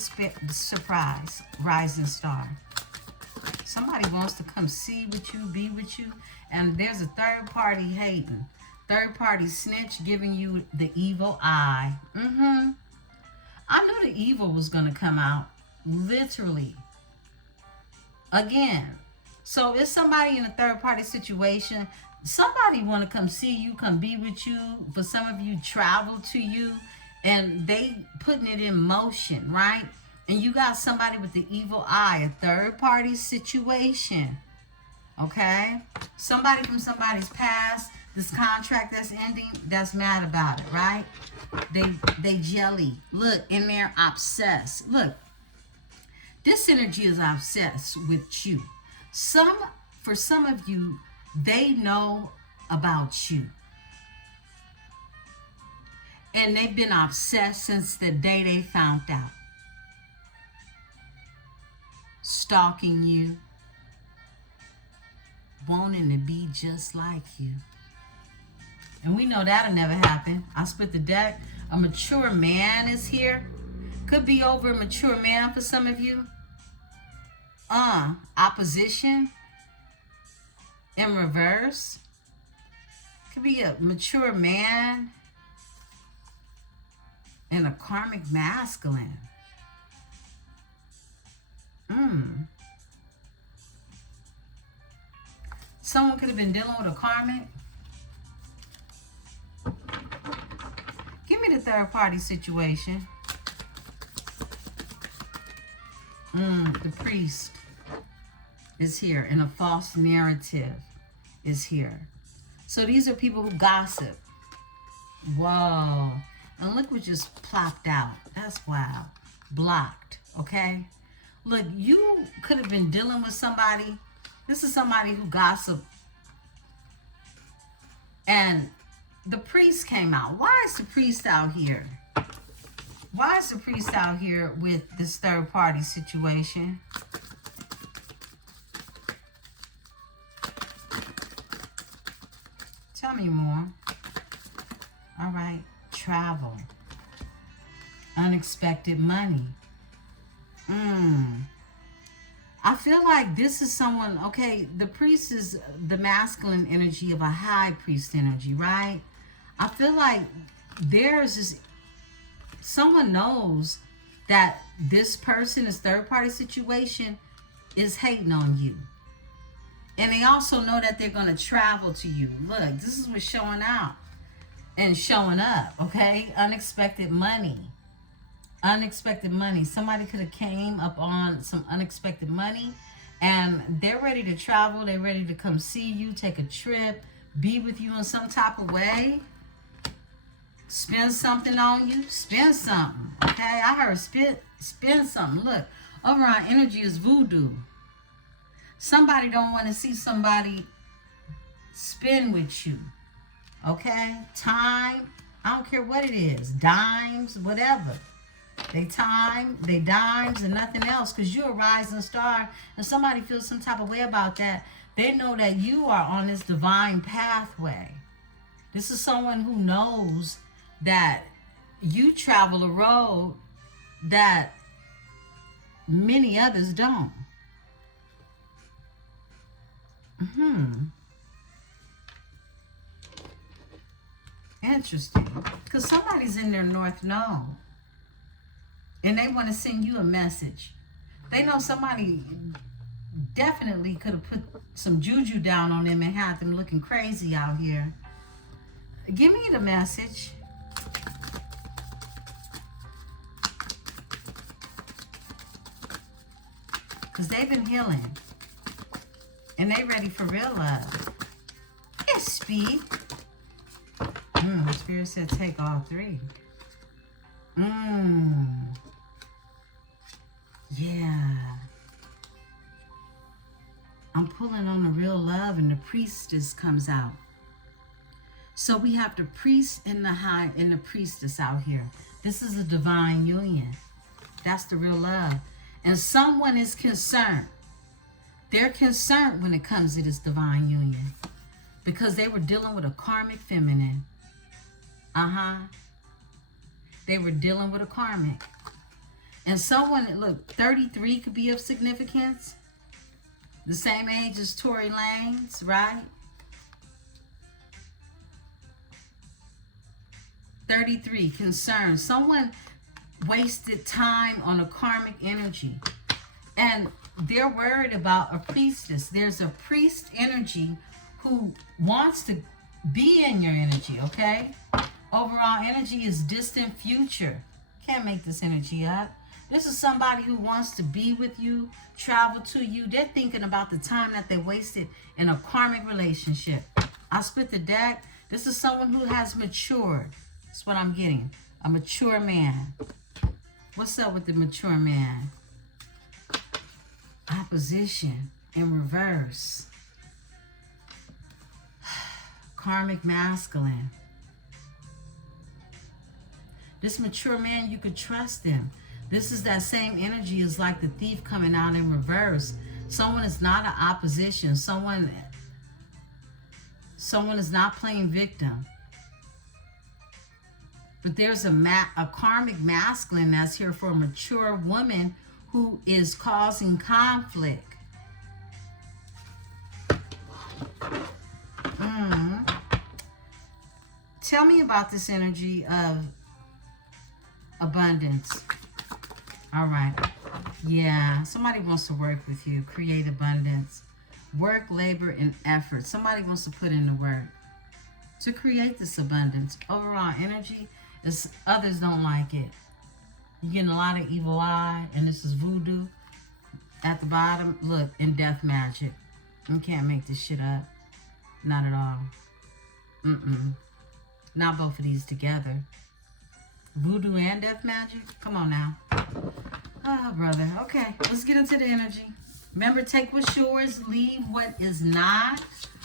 surprise, rising star. Somebody wants to come see with you, be with you, and there's a third party hating. Third party snitch giving you the evil eye. I knew the evil was going to come out, literally. Again. So it's somebody in a third party situation. Somebody want to come see you, come be with you. For some of you, travel to you. And they putting it in motion, right? And you got somebody with the evil eye, a third party situation. Okay? Somebody from somebody's past, this contract that's ending, that's mad about it, right? They jelly. Look, and they're obsessed. Look, this energy is obsessed with you. For some of you, they know about you. And they've been obsessed since the day they found out. Stalking you. wanting to be just like you. And we know that'll never happen. I split the deck. A mature man is here. Could be over a mature man for some of you. Opposition in reverse. Could be a mature man and a karmic masculine. Someone could have been dealing with a karmic. Give me the third party situation. The priest is here, and a false narrative is here. So these are people who gossip. Whoa. And look what just plopped out. That's wild. Blocked. Okay? Look, you could have been dealing with somebody. This is somebody who gossiped. And the priest came out. Why is the priest out here? Why is the priest out here with this third party situation? Tell me more. All right. Travel. Unexpected money. I feel like this is someone, okay, the priest is the masculine energy of a high priest energy, right? I feel like there's this, someone knows that this person, this third party situation, is hating on you. And they also know that they're going to travel to you. Look, this is what's showing out and showing up, okay? Unexpected money. Unexpected money. Somebody could have came up on some unexpected money, and they're ready to travel. They're ready to come see you, take a trip, be with you in some type of way. Spend something on you. Spend something. Okay? I heard spend something. Look, overall energy is voodoo. Somebody don't want to see somebody spend with you. Okay? Time. I don't care what it is. Dimes, whatever. They time, they dimes, and nothing else, because you're a rising star, and somebody feels some type of way about that. They know that you are on this divine pathway. This is someone who knows that you travel a road that many others don't. Interesting. Because somebody's in their north node. And they want to send you a message. They know somebody definitely could have put some juju down on them and had them looking crazy out here. Give me the message. Because they've been healing. And they ready for real love. Yes, speed. Spirit said take all three. Yeah. I'm pulling on the real love, and the priestess comes out. So we have the priest and the high and the priestess out here. This is a divine union. That's the real love. And someone is concerned. They're concerned when it comes to this divine union, because they were dealing with a karmic feminine. They were dealing with a karmic. And someone, look, 33 could be of significance. The same age as Tory Lanez, right? 33, concern. Someone wasted time on a karmic energy. And they're worried about a priestess. There's a priest energy who wants to be in your energy, okay? Overall energy is distant future. Can't make this energy up. This is somebody who wants to be with you, travel to you. They're thinking about the time that they wasted in a karmic relationship. I split the deck. This is someone who has matured. That's what I'm getting. A mature man. What's up with the mature man? Opposition in reverse. Karmic masculine. This mature man, you could trust him. This is that same energy as like the thief coming out in reverse. Someone is not an opposition. Someone Someone is not playing victim. But there's a karmic masculine that's here for a mature woman who is causing conflict. Tell me about this energy of abundance. All right. Yeah, somebody wants to work with you, create abundance. Work, labor, and effort. Somebody wants to put in the work to create this abundance. Overall energy is others don't like it. You're getting a lot of evil eye, and this is voodoo. At the bottom, look, and death magic. You can't make this shit up. Not at all. Not both of these together. Voodoo and death magic? Come on now. Oh, brother. Okay, let's get into the energy. Remember, take what's yours, leave what is not.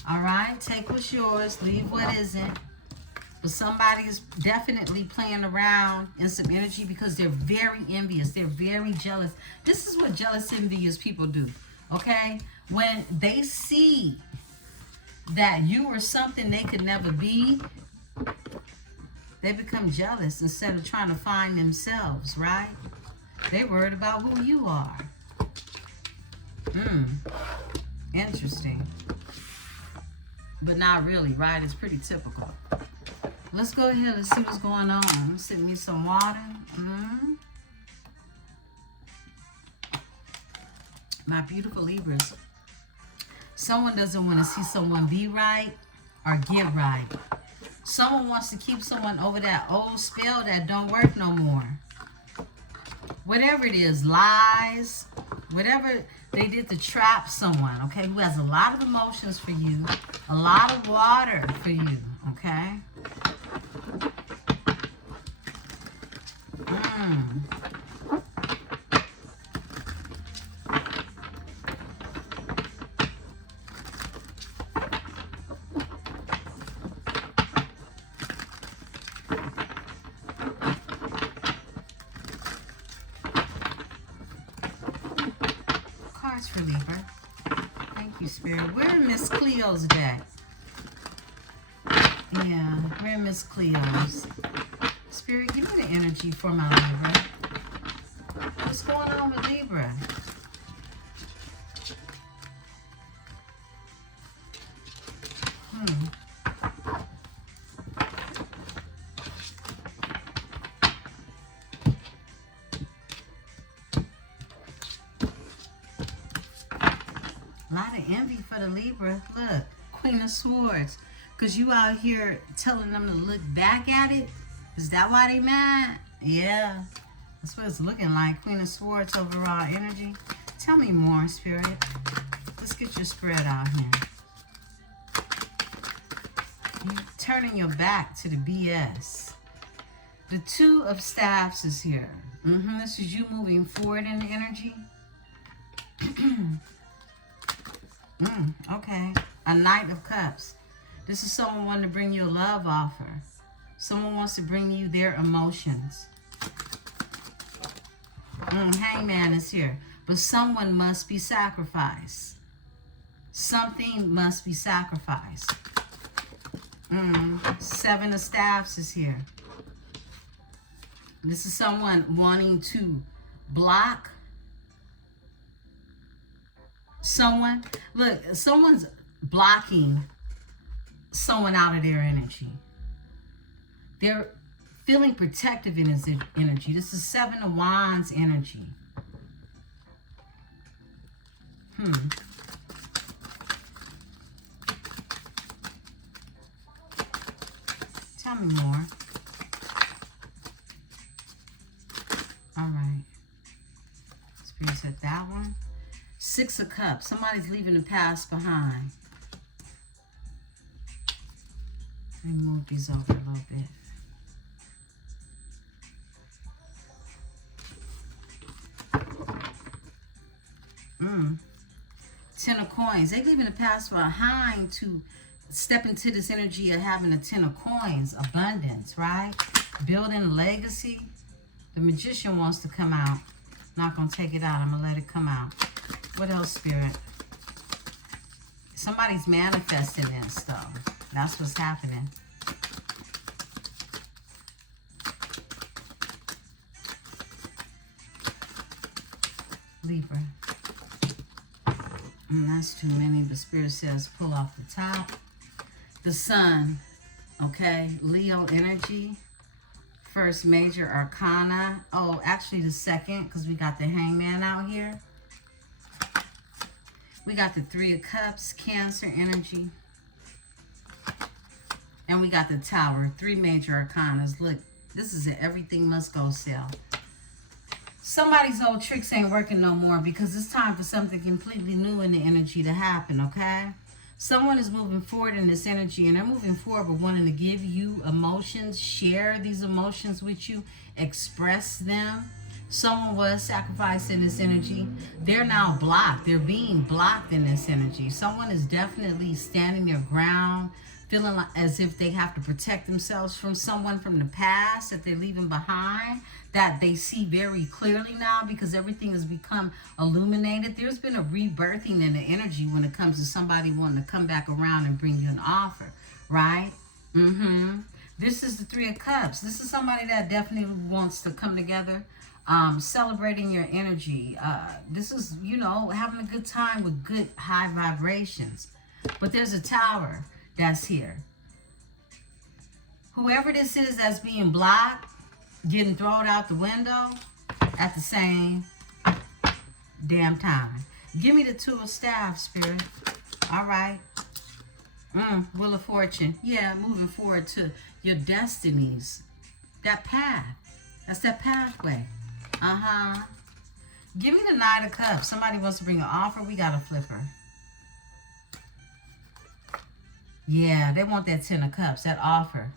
All right? Take what's yours, leave what isn't. But somebody is definitely playing around in some energy because they're very envious. They're very jealous. This is what jealous, envious people do. Okay? When they see that you are something they could never be, they become jealous instead of trying to find themselves, right? They're worried about who you are. Interesting. But not really, right? It's pretty typical. Let's go ahead and see what's going on. Sip me some water. My beautiful Libras. Someone doesn't want to see someone be right or get right. Someone wants to keep someone over that old spell that don't work no more. Whatever it is, lies, whatever they did to trap someone, okay, who has a lot of emotions for you, a lot of water for you, okay? For Libra. Thank you, Spirit. Where Miss Cleo's deck? Yeah, where Miss Cleo's? Spirit, give me the energy for my Libra. What's going on with Libra? A lot of envy for the Libra. Look, Queen of Swords. Because you out here telling them to look back at it. Is that why they mad? Yeah. That's what it's looking like. Queen of Swords, overall energy. Tell me more, Spirit. Let's get your spread out here. You're turning your back to the BS. The Two of Staffs is here. This is you moving forward in the energy. Okay. A Knight of Cups. This is someone wanting to bring you a love offer. Someone wants to bring you their emotions. Hangman is here. But someone must be sacrificed. Something must be sacrificed. Seven of Staffs is here. This is someone wanting to block someone. Look, someone's blocking someone out of their energy. They're feeling protective in his energy. This is Seven of Wands energy. Tell me more. All right. Spirit said that one. Six of Cups. Somebody's leaving the past behind. Let me move these over a little bit. Ten of Coins. They leaving the past behind to step into this energy of having a Ten of Coins. Abundance, right? Building a legacy. The Magician wants to come out. Not going to take it out. I'm going to let it come out. What else, Spirit? Somebody's manifesting this, though. That's what's happening. Libra. That's too many. The Spirit says pull off the top. The Sun. Okay. Leo energy. First major arcana. Oh, actually the second, because we got the Hangman out here. We got the Three of Cups, Cancer energy. And we got the Tower. Three major arcanas. Look, this is an everything must go sale. Somebody's old tricks ain't working no more because it's time for something completely new in the energy to happen, okay? Someone is moving forward in this energy, and they're moving forward but wanting to give you emotions, share these emotions with you, express them. Someone was sacrificed in this energy. They're now blocked. They're being blocked in this energy. Someone is definitely standing their ground, feeling like as if they have to protect themselves from someone from the past that they're leaving behind, that they see very clearly now because everything has become illuminated. There's been a rebirthing in the energy when it comes to somebody wanting to come back around and bring you an offer, right? This is the Three of Cups. This is somebody that definitely wants to come together, celebrating your energy. This is, you know, having a good time with good high vibrations. But there's a Tower that's here. Whoever this is that's being blocked, getting thrown out the window at the same damn time. Give me the Two of Staffs, Spirit. All right. Wheel of Fortune. Yeah, moving forward to your destinies. That path. That's that pathway. Give me the Knight of Cups. Somebody wants to bring an offer. We got a flipper. Yeah, they want that Ten of Cups, that offer.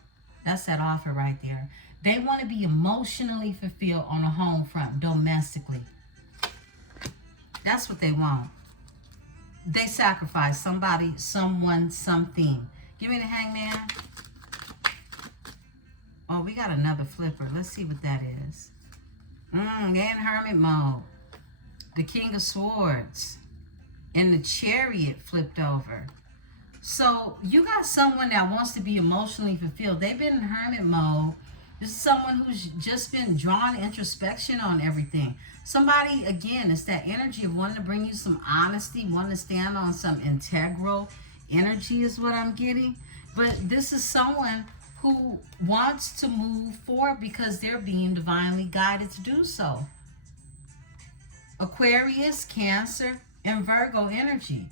That's that offer right there. They want to be emotionally fulfilled on a home front, domestically. That's what they want. They sacrifice somebody, someone, something. Give me the Hangman. Oh, we got another flipper. Let's see what that is. They're in hermit mode. The King of Swords. And the Chariot flipped over. So you got someone that wants to be emotionally fulfilled. They've been in hermit mode. This is someone who's just been drawn introspection on everything. Somebody, again, it's that energy of wanting to bring you some honesty, wanting to stand on some integral energy is what I'm getting. But this is someone who wants to move forward because they're being divinely guided to do so. Aquarius, Cancer, and Virgo energy.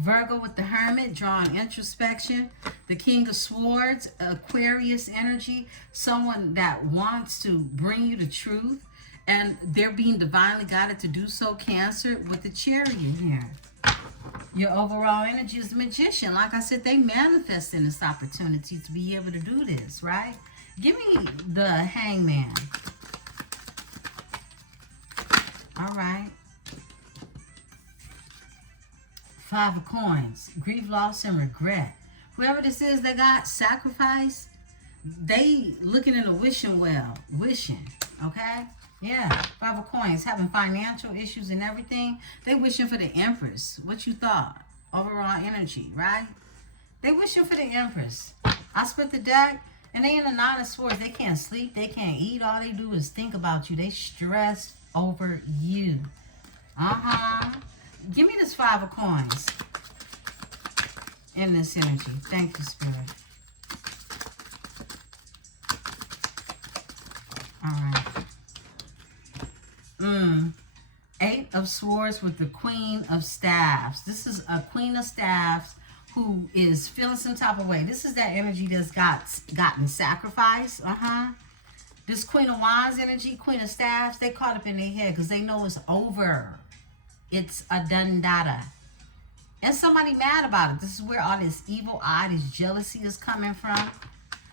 Virgo with the Hermit, drawing introspection. The King of Swords, Aquarius energy. Someone that wants to bring you the truth. And they're being divinely guided to do so. Cancer with the Chariot here. Your overall energy is the Magician. Like I said, they manifest in this opportunity to be able to do this, right? Give me the Hangman. All right. Five of Coins. Grief, loss, and regret. Whoever this is that got sacrificed, they looking in a wishing well. Wishing. Okay? Yeah. Five of Coins. Having financial issues and everything. They wishing for the Empress. What you thought? Overall energy, right? They wishing for the Empress. I split the deck, and they in the Nine of Swords. They can't sleep. They can't eat. All they do is think about you. They stress over you. Give me this Five of Coins in this energy. Thank you, Spirit. All right. Eight of Swords with the Queen of Staffs. This is a Queen of Staffs who is feeling some type of way. This is that energy that's gotten sacrificed. This Queen of Wands energy, Queen of Staffs, they caught up in their head because they know it's over. It's a done data. And somebody mad about it. This is where all this evil eye, this jealousy is coming from.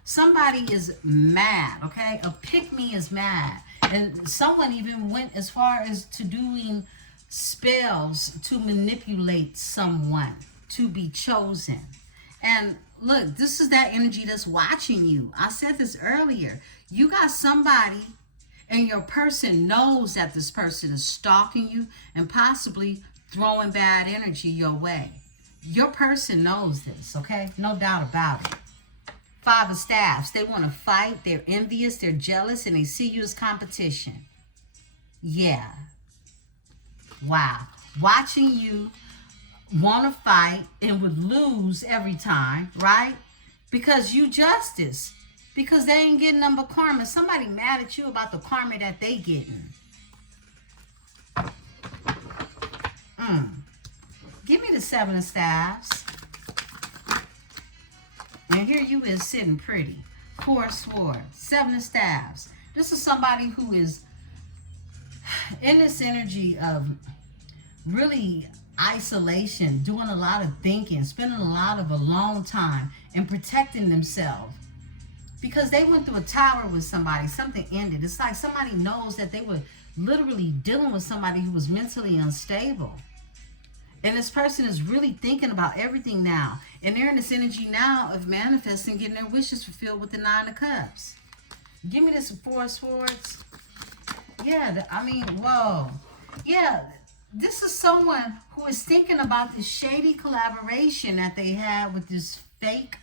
Somebody is mad, okay? A pick-me is mad. And someone even went as far as to doing spells to manipulate someone to be chosen. And look, this is that energy that's watching you. I said this earlier. You got somebody, and your person knows that this person is stalking you and possibly throwing bad energy your way. Your person knows this, okay? No doubt about it. Five of Staffs. They want to fight. They're envious. They're jealous. And they see you as competition. Yeah. Wow. Watching you want to fight and would lose every time, right? Because you justice. Because they ain't getting number karma. Somebody mad at you about the karma that they getting. Give me the Seven of Staffs. And here you is sitting pretty. Four of Swords. Seven of Staffs. This is somebody who is in this energy of really isolation, doing a lot of thinking, spending a lot of alone time and protecting themselves. Because they went through a tower with somebody. Something ended. It's like somebody knows that they were literally dealing with somebody who was mentally unstable. And this person is really thinking about everything now. And they're in this energy now of manifesting, getting their wishes fulfilled with the Nine of Cups. Give me this Four of Swords. Yeah, I mean, whoa. Yeah, this is someone who is thinking about this shady collaboration that they had with this fake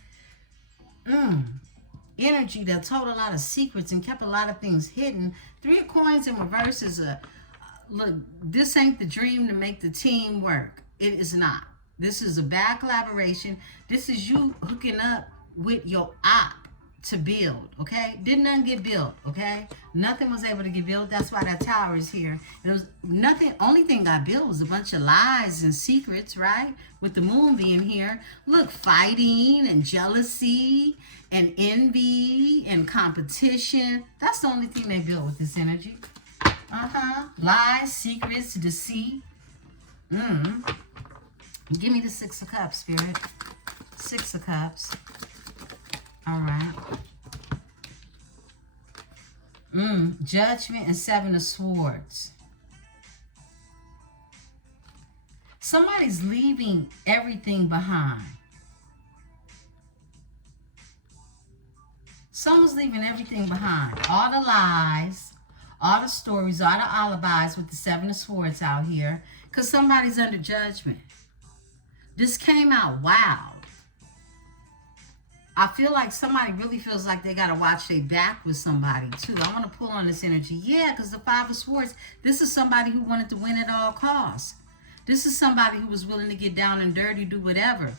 energy that told a lot of secrets and kept a lot of things hidden. Three of Coins in reverse is a, look, this ain't the dream to make the team work. It is not. This is a bad collaboration. This is you hooking up with your op to build, okay? Didn't nothing get built, okay? Nothing was able to get built. That's why that tower is here. It was nothing. Only thing got built was a bunch of lies and secrets, right? With the moon being here. Look, fighting and jealousy and envy and competition. That's the only thing they built with this energy. Lies, secrets, deceit. Give me the Six of Cups, Spirit. Six of Cups. All right. Judgment and Seven of Swords. Somebody's leaving everything behind. Someone's leaving everything behind. All the lies, all the stories, all the alibis with the Seven of Swords out here. Because somebody's under judgment. This came out wild. I feel like somebody really feels like they got to watch their back with somebody, too. I want to pull on this energy. Yeah, because the Five of Swords, this is somebody who wanted to win at all costs. This is somebody who was willing to get down and dirty, do whatever.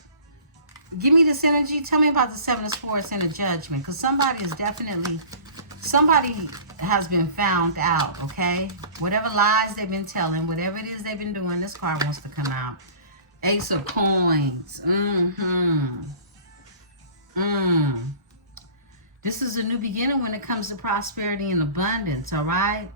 Give me this energy. Tell me about the Seven of Swords and the Judgment. Because somebody is definitely, somebody has been found out, okay? Whatever lies they've been telling, whatever it is they've been doing, this card wants to come out. Ace of Coins. This is a new beginning when it comes to prosperity and abundance, all right?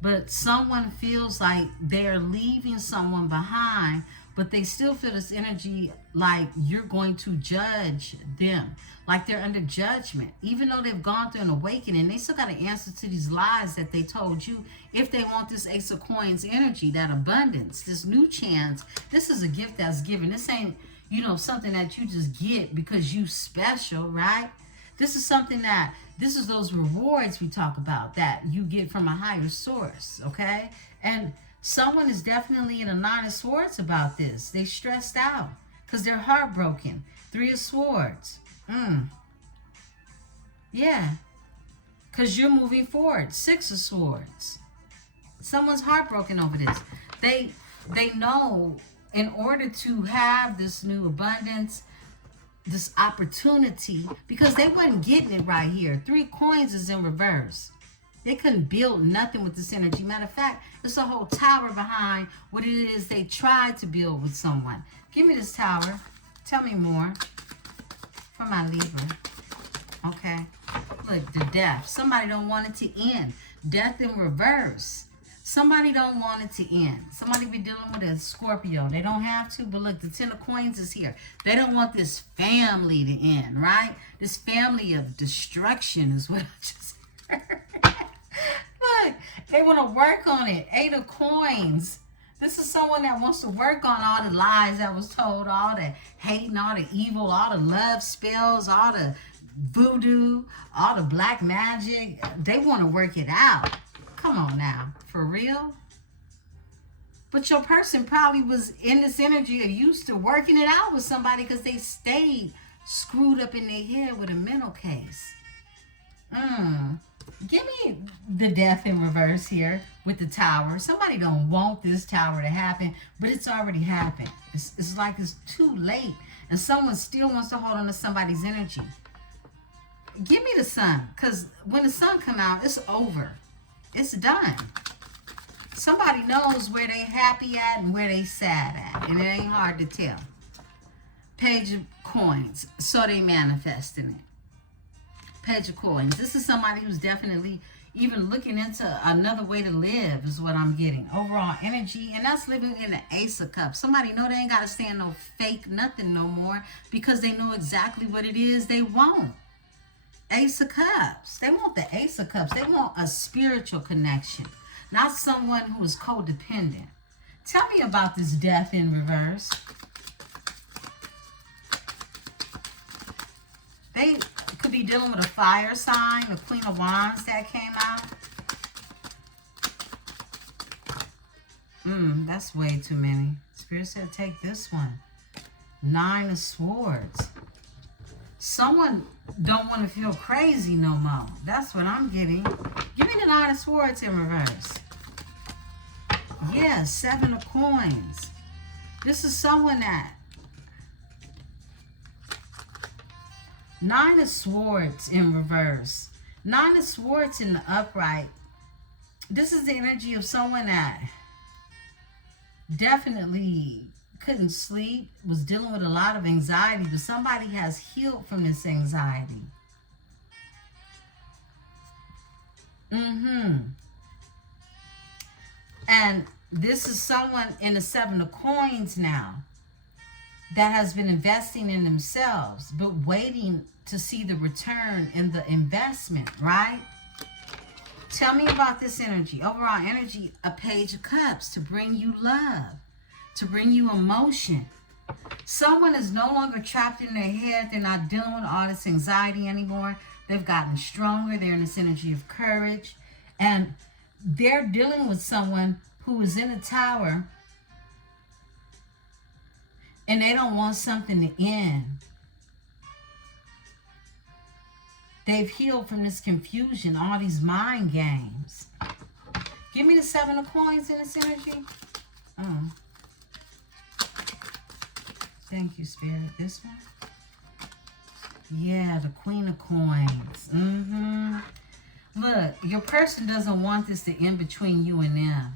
But someone feels like they're leaving someone behind, but they still feel this energy like you're going to judge them, like they're under judgment. Even though they've gone through an awakening, they still got to answer to these lies that they told you if they want this Ace of Coins energy, that abundance, this new chance. This is a gift that's given. This ain't, you know, something that you just get because you special, right? This is something that, this is those rewards we talk about that you get from a higher source, okay? And someone is definitely in a Nine of Swords about this. They stressed out because they're heartbroken. Three of Swords. Yeah. Because you're moving forward. Six of Swords. Someone's heartbroken over this. They know in order to have this new abundance, this opportunity, because they wasn't getting it right here. Three Coins is in reverse. They couldn't build nothing with this energy. Matter of fact, there's a whole tower behind what it is they tried to build with someone. Give me this tower. Tell me more. For my Libra. Okay. Look, the death. Somebody don't want it to end. Death in reverse. Somebody don't want it to end. Somebody be dealing with a Scorpio. They don't have to, but look, the Ten of Coins is here. They don't want this family to end, right? This family of destruction is what I just heard. Look, they want to work on it. Eight of Coins. This is someone that wants to work on all the lies that was told, all the hating, all the evil, all the love spells, all the voodoo, all the black magic. They want to work it out. Come on now. For real? But your person probably was in this energy or used to working it out with somebody because they stayed screwed up in their head with a mental case. Give me the death in reverse here with the tower. Somebody don't want this tower to happen, but it's already happened. It's like it's too late, and someone still wants to hold on to somebody's energy. Give me the sun, because when the sun come out, it's over. It's done. Somebody knows where they happy at and where they sad at, and it ain't hard to tell. Page of coins, so they manifesting it. Page of coins. This is somebody who's definitely even looking into another way to live is what I'm getting. Overall energy, and that's living in the Ace of Cups. Somebody know they ain't got to stand no fake nothing no more because they know exactly what it is they want. Ace of Cups. They want the Ace of Cups. They want a spiritual connection, not someone who is codependent. Tell me about this death in reverse. They could be dealing with a fire sign, the Queen of Wands that came out. That's way too many. Spirit said take this one. 9 of Swords. Someone don't want to feel crazy no more. That's what I'm getting. Give me the 9 of Swords in reverse. Yeah, 7 of Coins. This is someone that 9 of Swords in reverse. 9 of Swords in the upright. This is the energy of someone that definitely couldn't sleep, was dealing with a lot of anxiety, but somebody has healed from this anxiety. And this is someone in the 7 of Coins now that has been investing in themselves, but waiting to see the return in the investment, right? Tell me about this energy. Overall energy, a Page of Cups to bring you love, to bring you emotion. Someone is no longer trapped in their head. They're not dealing with all this anxiety anymore. They've gotten stronger. They're in this energy of courage. And they're dealing with someone who is in a tower and they don't want something to end. They've healed from this confusion, all these mind games. Give me the 7 of Coins in this energy. Thank you, Spirit. This one? Yeah, the Queen of Coins. Look, your person doesn't want this to end between you and them.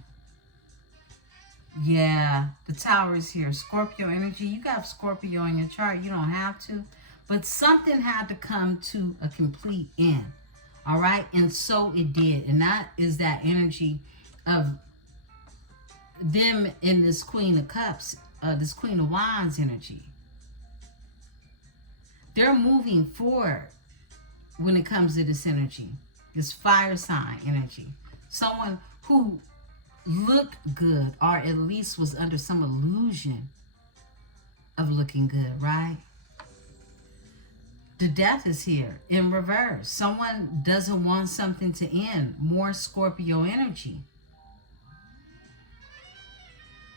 Yeah, the Tower is here. Scorpio energy. You got Scorpio in your chart. You don't have to. But something had to come to a complete end. All right? And so it did. And that is that energy of them in this Queen of Cups, this Queen of Wands energy. They're moving forward when it comes to this energy. This fire sign energy. Someone who looked good, or at least was under some illusion of looking good, right? The Death is here in reverse. Someone doesn't want something to end. More Scorpio energy.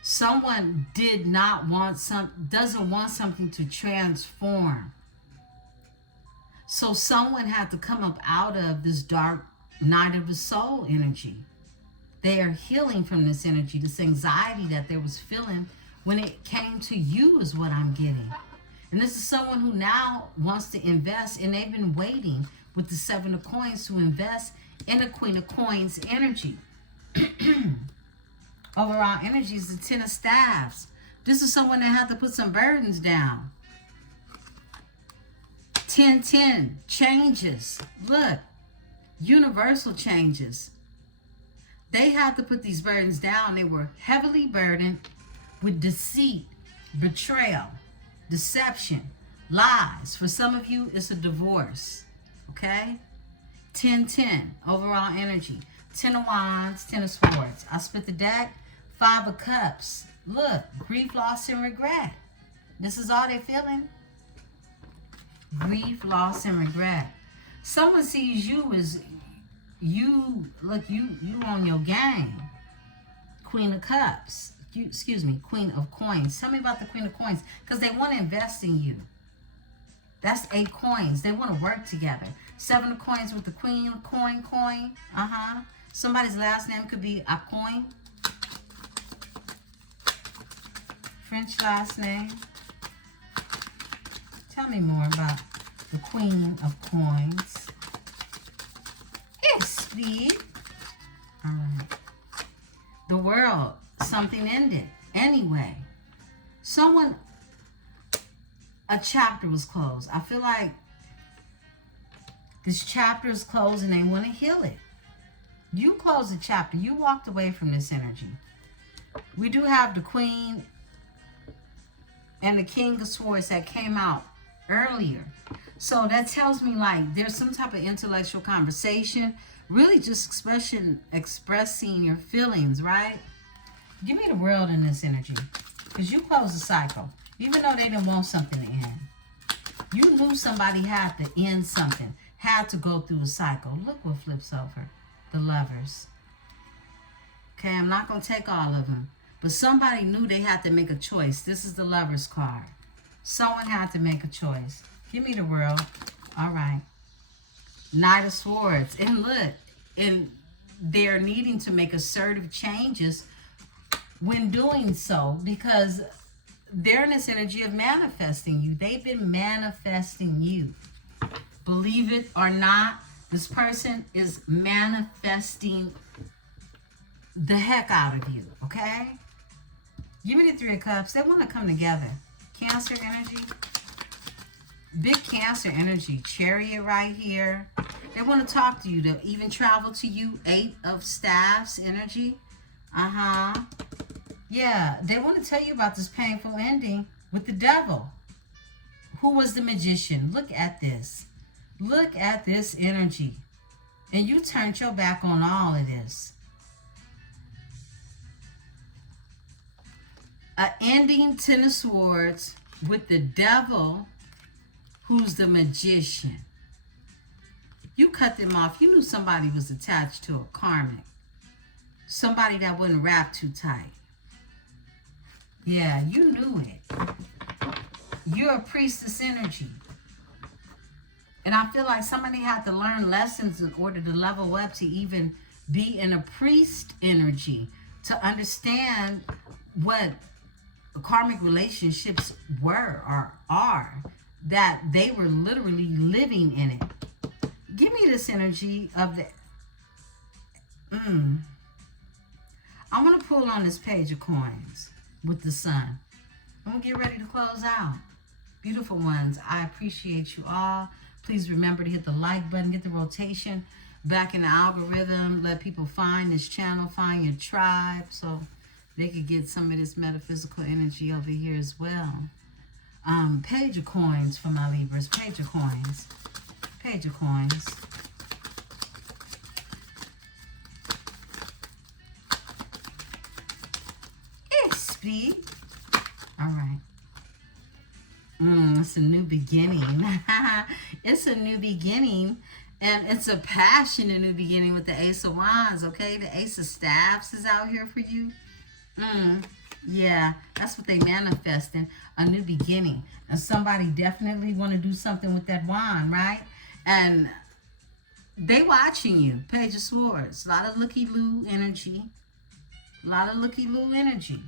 Someone doesn't want something to transform. So someone had to come up out of this dark night of the soul energy. They are healing from this energy, this anxiety that they was feeling when it came to you is what I'm getting. And this is someone who now wants to invest, and they've been waiting with the 7 of Coins to invest in the Queen of Coins energy. Overall energy is the 10 of Staffs. This is someone that had to put some burdens down. 10-10, changes. Look, universal changes. They had to put these burdens down. They were heavily burdened with deceit, betrayal, deception, lies. For some of you, it's a divorce. Okay? 10-10, overall energy. 10 of Wands, 10 of Swords. I split the deck. 5 of Cups. Look, grief, loss, and regret. This is all they're feeling. Grief, loss, and regret. Someone sees you as you on your game. Queen of Cups. excuse me, Queen of Coins. Tell me about the Queen of Coins, because they want to invest in you. That's 8 coins. They want to work together. 7 of coins with the Queen of coin. Somebody's last name could be a coin. French last name. Tell me more about the Queen of Coins. Explain. All right. The world. Something ended. Anyway. A chapter was closed. I feel like this chapter is closed and they want to heal it. You closed the chapter. You walked away from this energy. We do have the Queen and the King of Swords that came out earlier. So that tells me like there's some type of intellectual conversation. Really just expressing your feelings, right? Give me the world in this energy. Because you closed the cycle. Even though they didn't want something to end. You knew somebody had to end something. Had to go through a cycle. Look what flips over. The Lovers. Okay, I'm not going to take all of them. But somebody knew they had to make a choice. This is the Lovers card. Someone had to make a choice. Give me the world. All right. Knight of Swords. And look, and they're needing to make assertive changes when doing so, because they're in this energy of manifesting you. They've been manifesting you. Believe it or not, this person is manifesting the heck out of you, okay? Give me the 3 of Cups. They want to come together. Cancer energy. Big Cancer energy. Chariot right here. They want to talk to you. They'll even travel to you. 8 of Staffs energy. Yeah, they want to tell you about this painful ending with the Devil, who was the Magician. Look at this. Look at this energy. And you turned your back on all of this. An ending, 10 of Swords, with the Devil, who's the Magician. You cut them off. You knew somebody was attached to a Karmic. Somebody that wouldn't wrap too tight. Yeah, you knew it. You're a priestess energy. And I feel like somebody had to learn lessons in order to level up to even be in a priest energy, to understand what karmic relationships were or are, that they were literally living in it. Give me this energy of the... I want to pull on this Page of Coins with the Sun. I'm going to get ready to close out. Beautiful ones, I appreciate you all. Please remember to hit the like button, get the rotation back in the algorithm. Let people find this channel, find your tribe, so they could get some of this metaphysical energy over here as well. Page of Coins for my Libras. Page of Coins. Page of Coins. Explain. All right. It's a new beginning. It's a new beginning. And it's a passionate new beginning with the Ace of Wands, okay? The Ace of Staffs is out here for you. Yeah, that's what they manifesting. A new beginning. And somebody definitely want to do something with that wand, right? And they watching you. Page of Swords. A lot of looky-loo energy. A lot of looky-loo energy.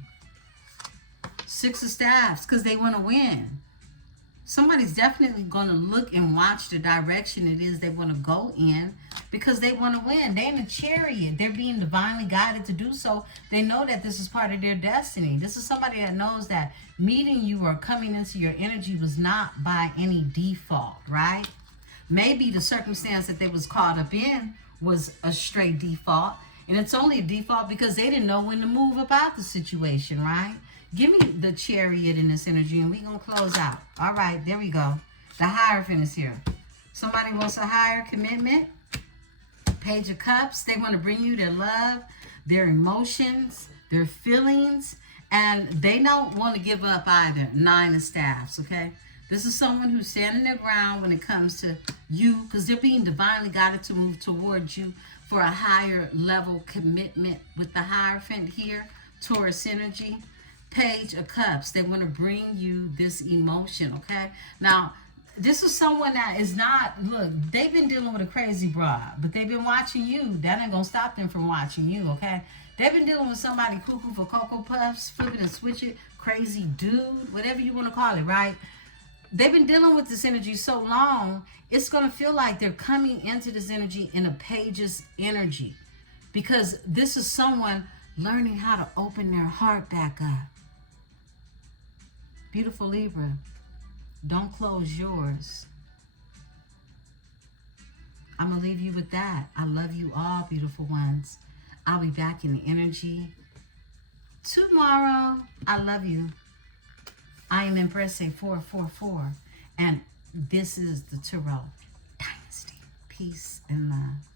6 of Staffs, because they want to win. Somebody's definitely going to look and watch the direction it is they want to go in, because they want to win. They're in a chariot. They're being divinely guided to do so. They know that this is part of their destiny. This is somebody that knows that meeting you or coming into your energy was not by any default, right? Maybe the circumstance that they was caught up in was a straight default. And it's only a default because they didn't know when to move about the situation, right? Give me the Chariot in this energy and we're going to close out. All right, there we go. The Hierophant is here. Somebody wants a higher commitment. Page of Cups. They want to bring you their love, their emotions, their feelings, and they don't want to give up either. 9 of Staffs, okay? This is someone who's standing their ground when it comes to you, because they're being divinely guided to move towards you for a higher level commitment with the Hierophant here. Taurus energy. Page of Cups. They want to bring you this emotion, okay? Now, this is someone that is not, look, they've been dealing with a crazy broad, but they've been watching you. That ain't going to stop them from watching you, okay? They've been dealing with somebody cuckoo for Cocoa Puffs, flip it and switch it, crazy dude, whatever you want to call it, right? They've been dealing with this energy so long, it's going to feel like they're coming into this energy in a Page's energy, because this is someone learning how to open their heart back up. Beautiful Libra, don't close yours. I'm going to leave you with that. I love you all, beautiful ones. I'll be back in the energy tomorrow. I love you. I am Emperesse 444, and this is the Tarot Dynasty. Peace and love.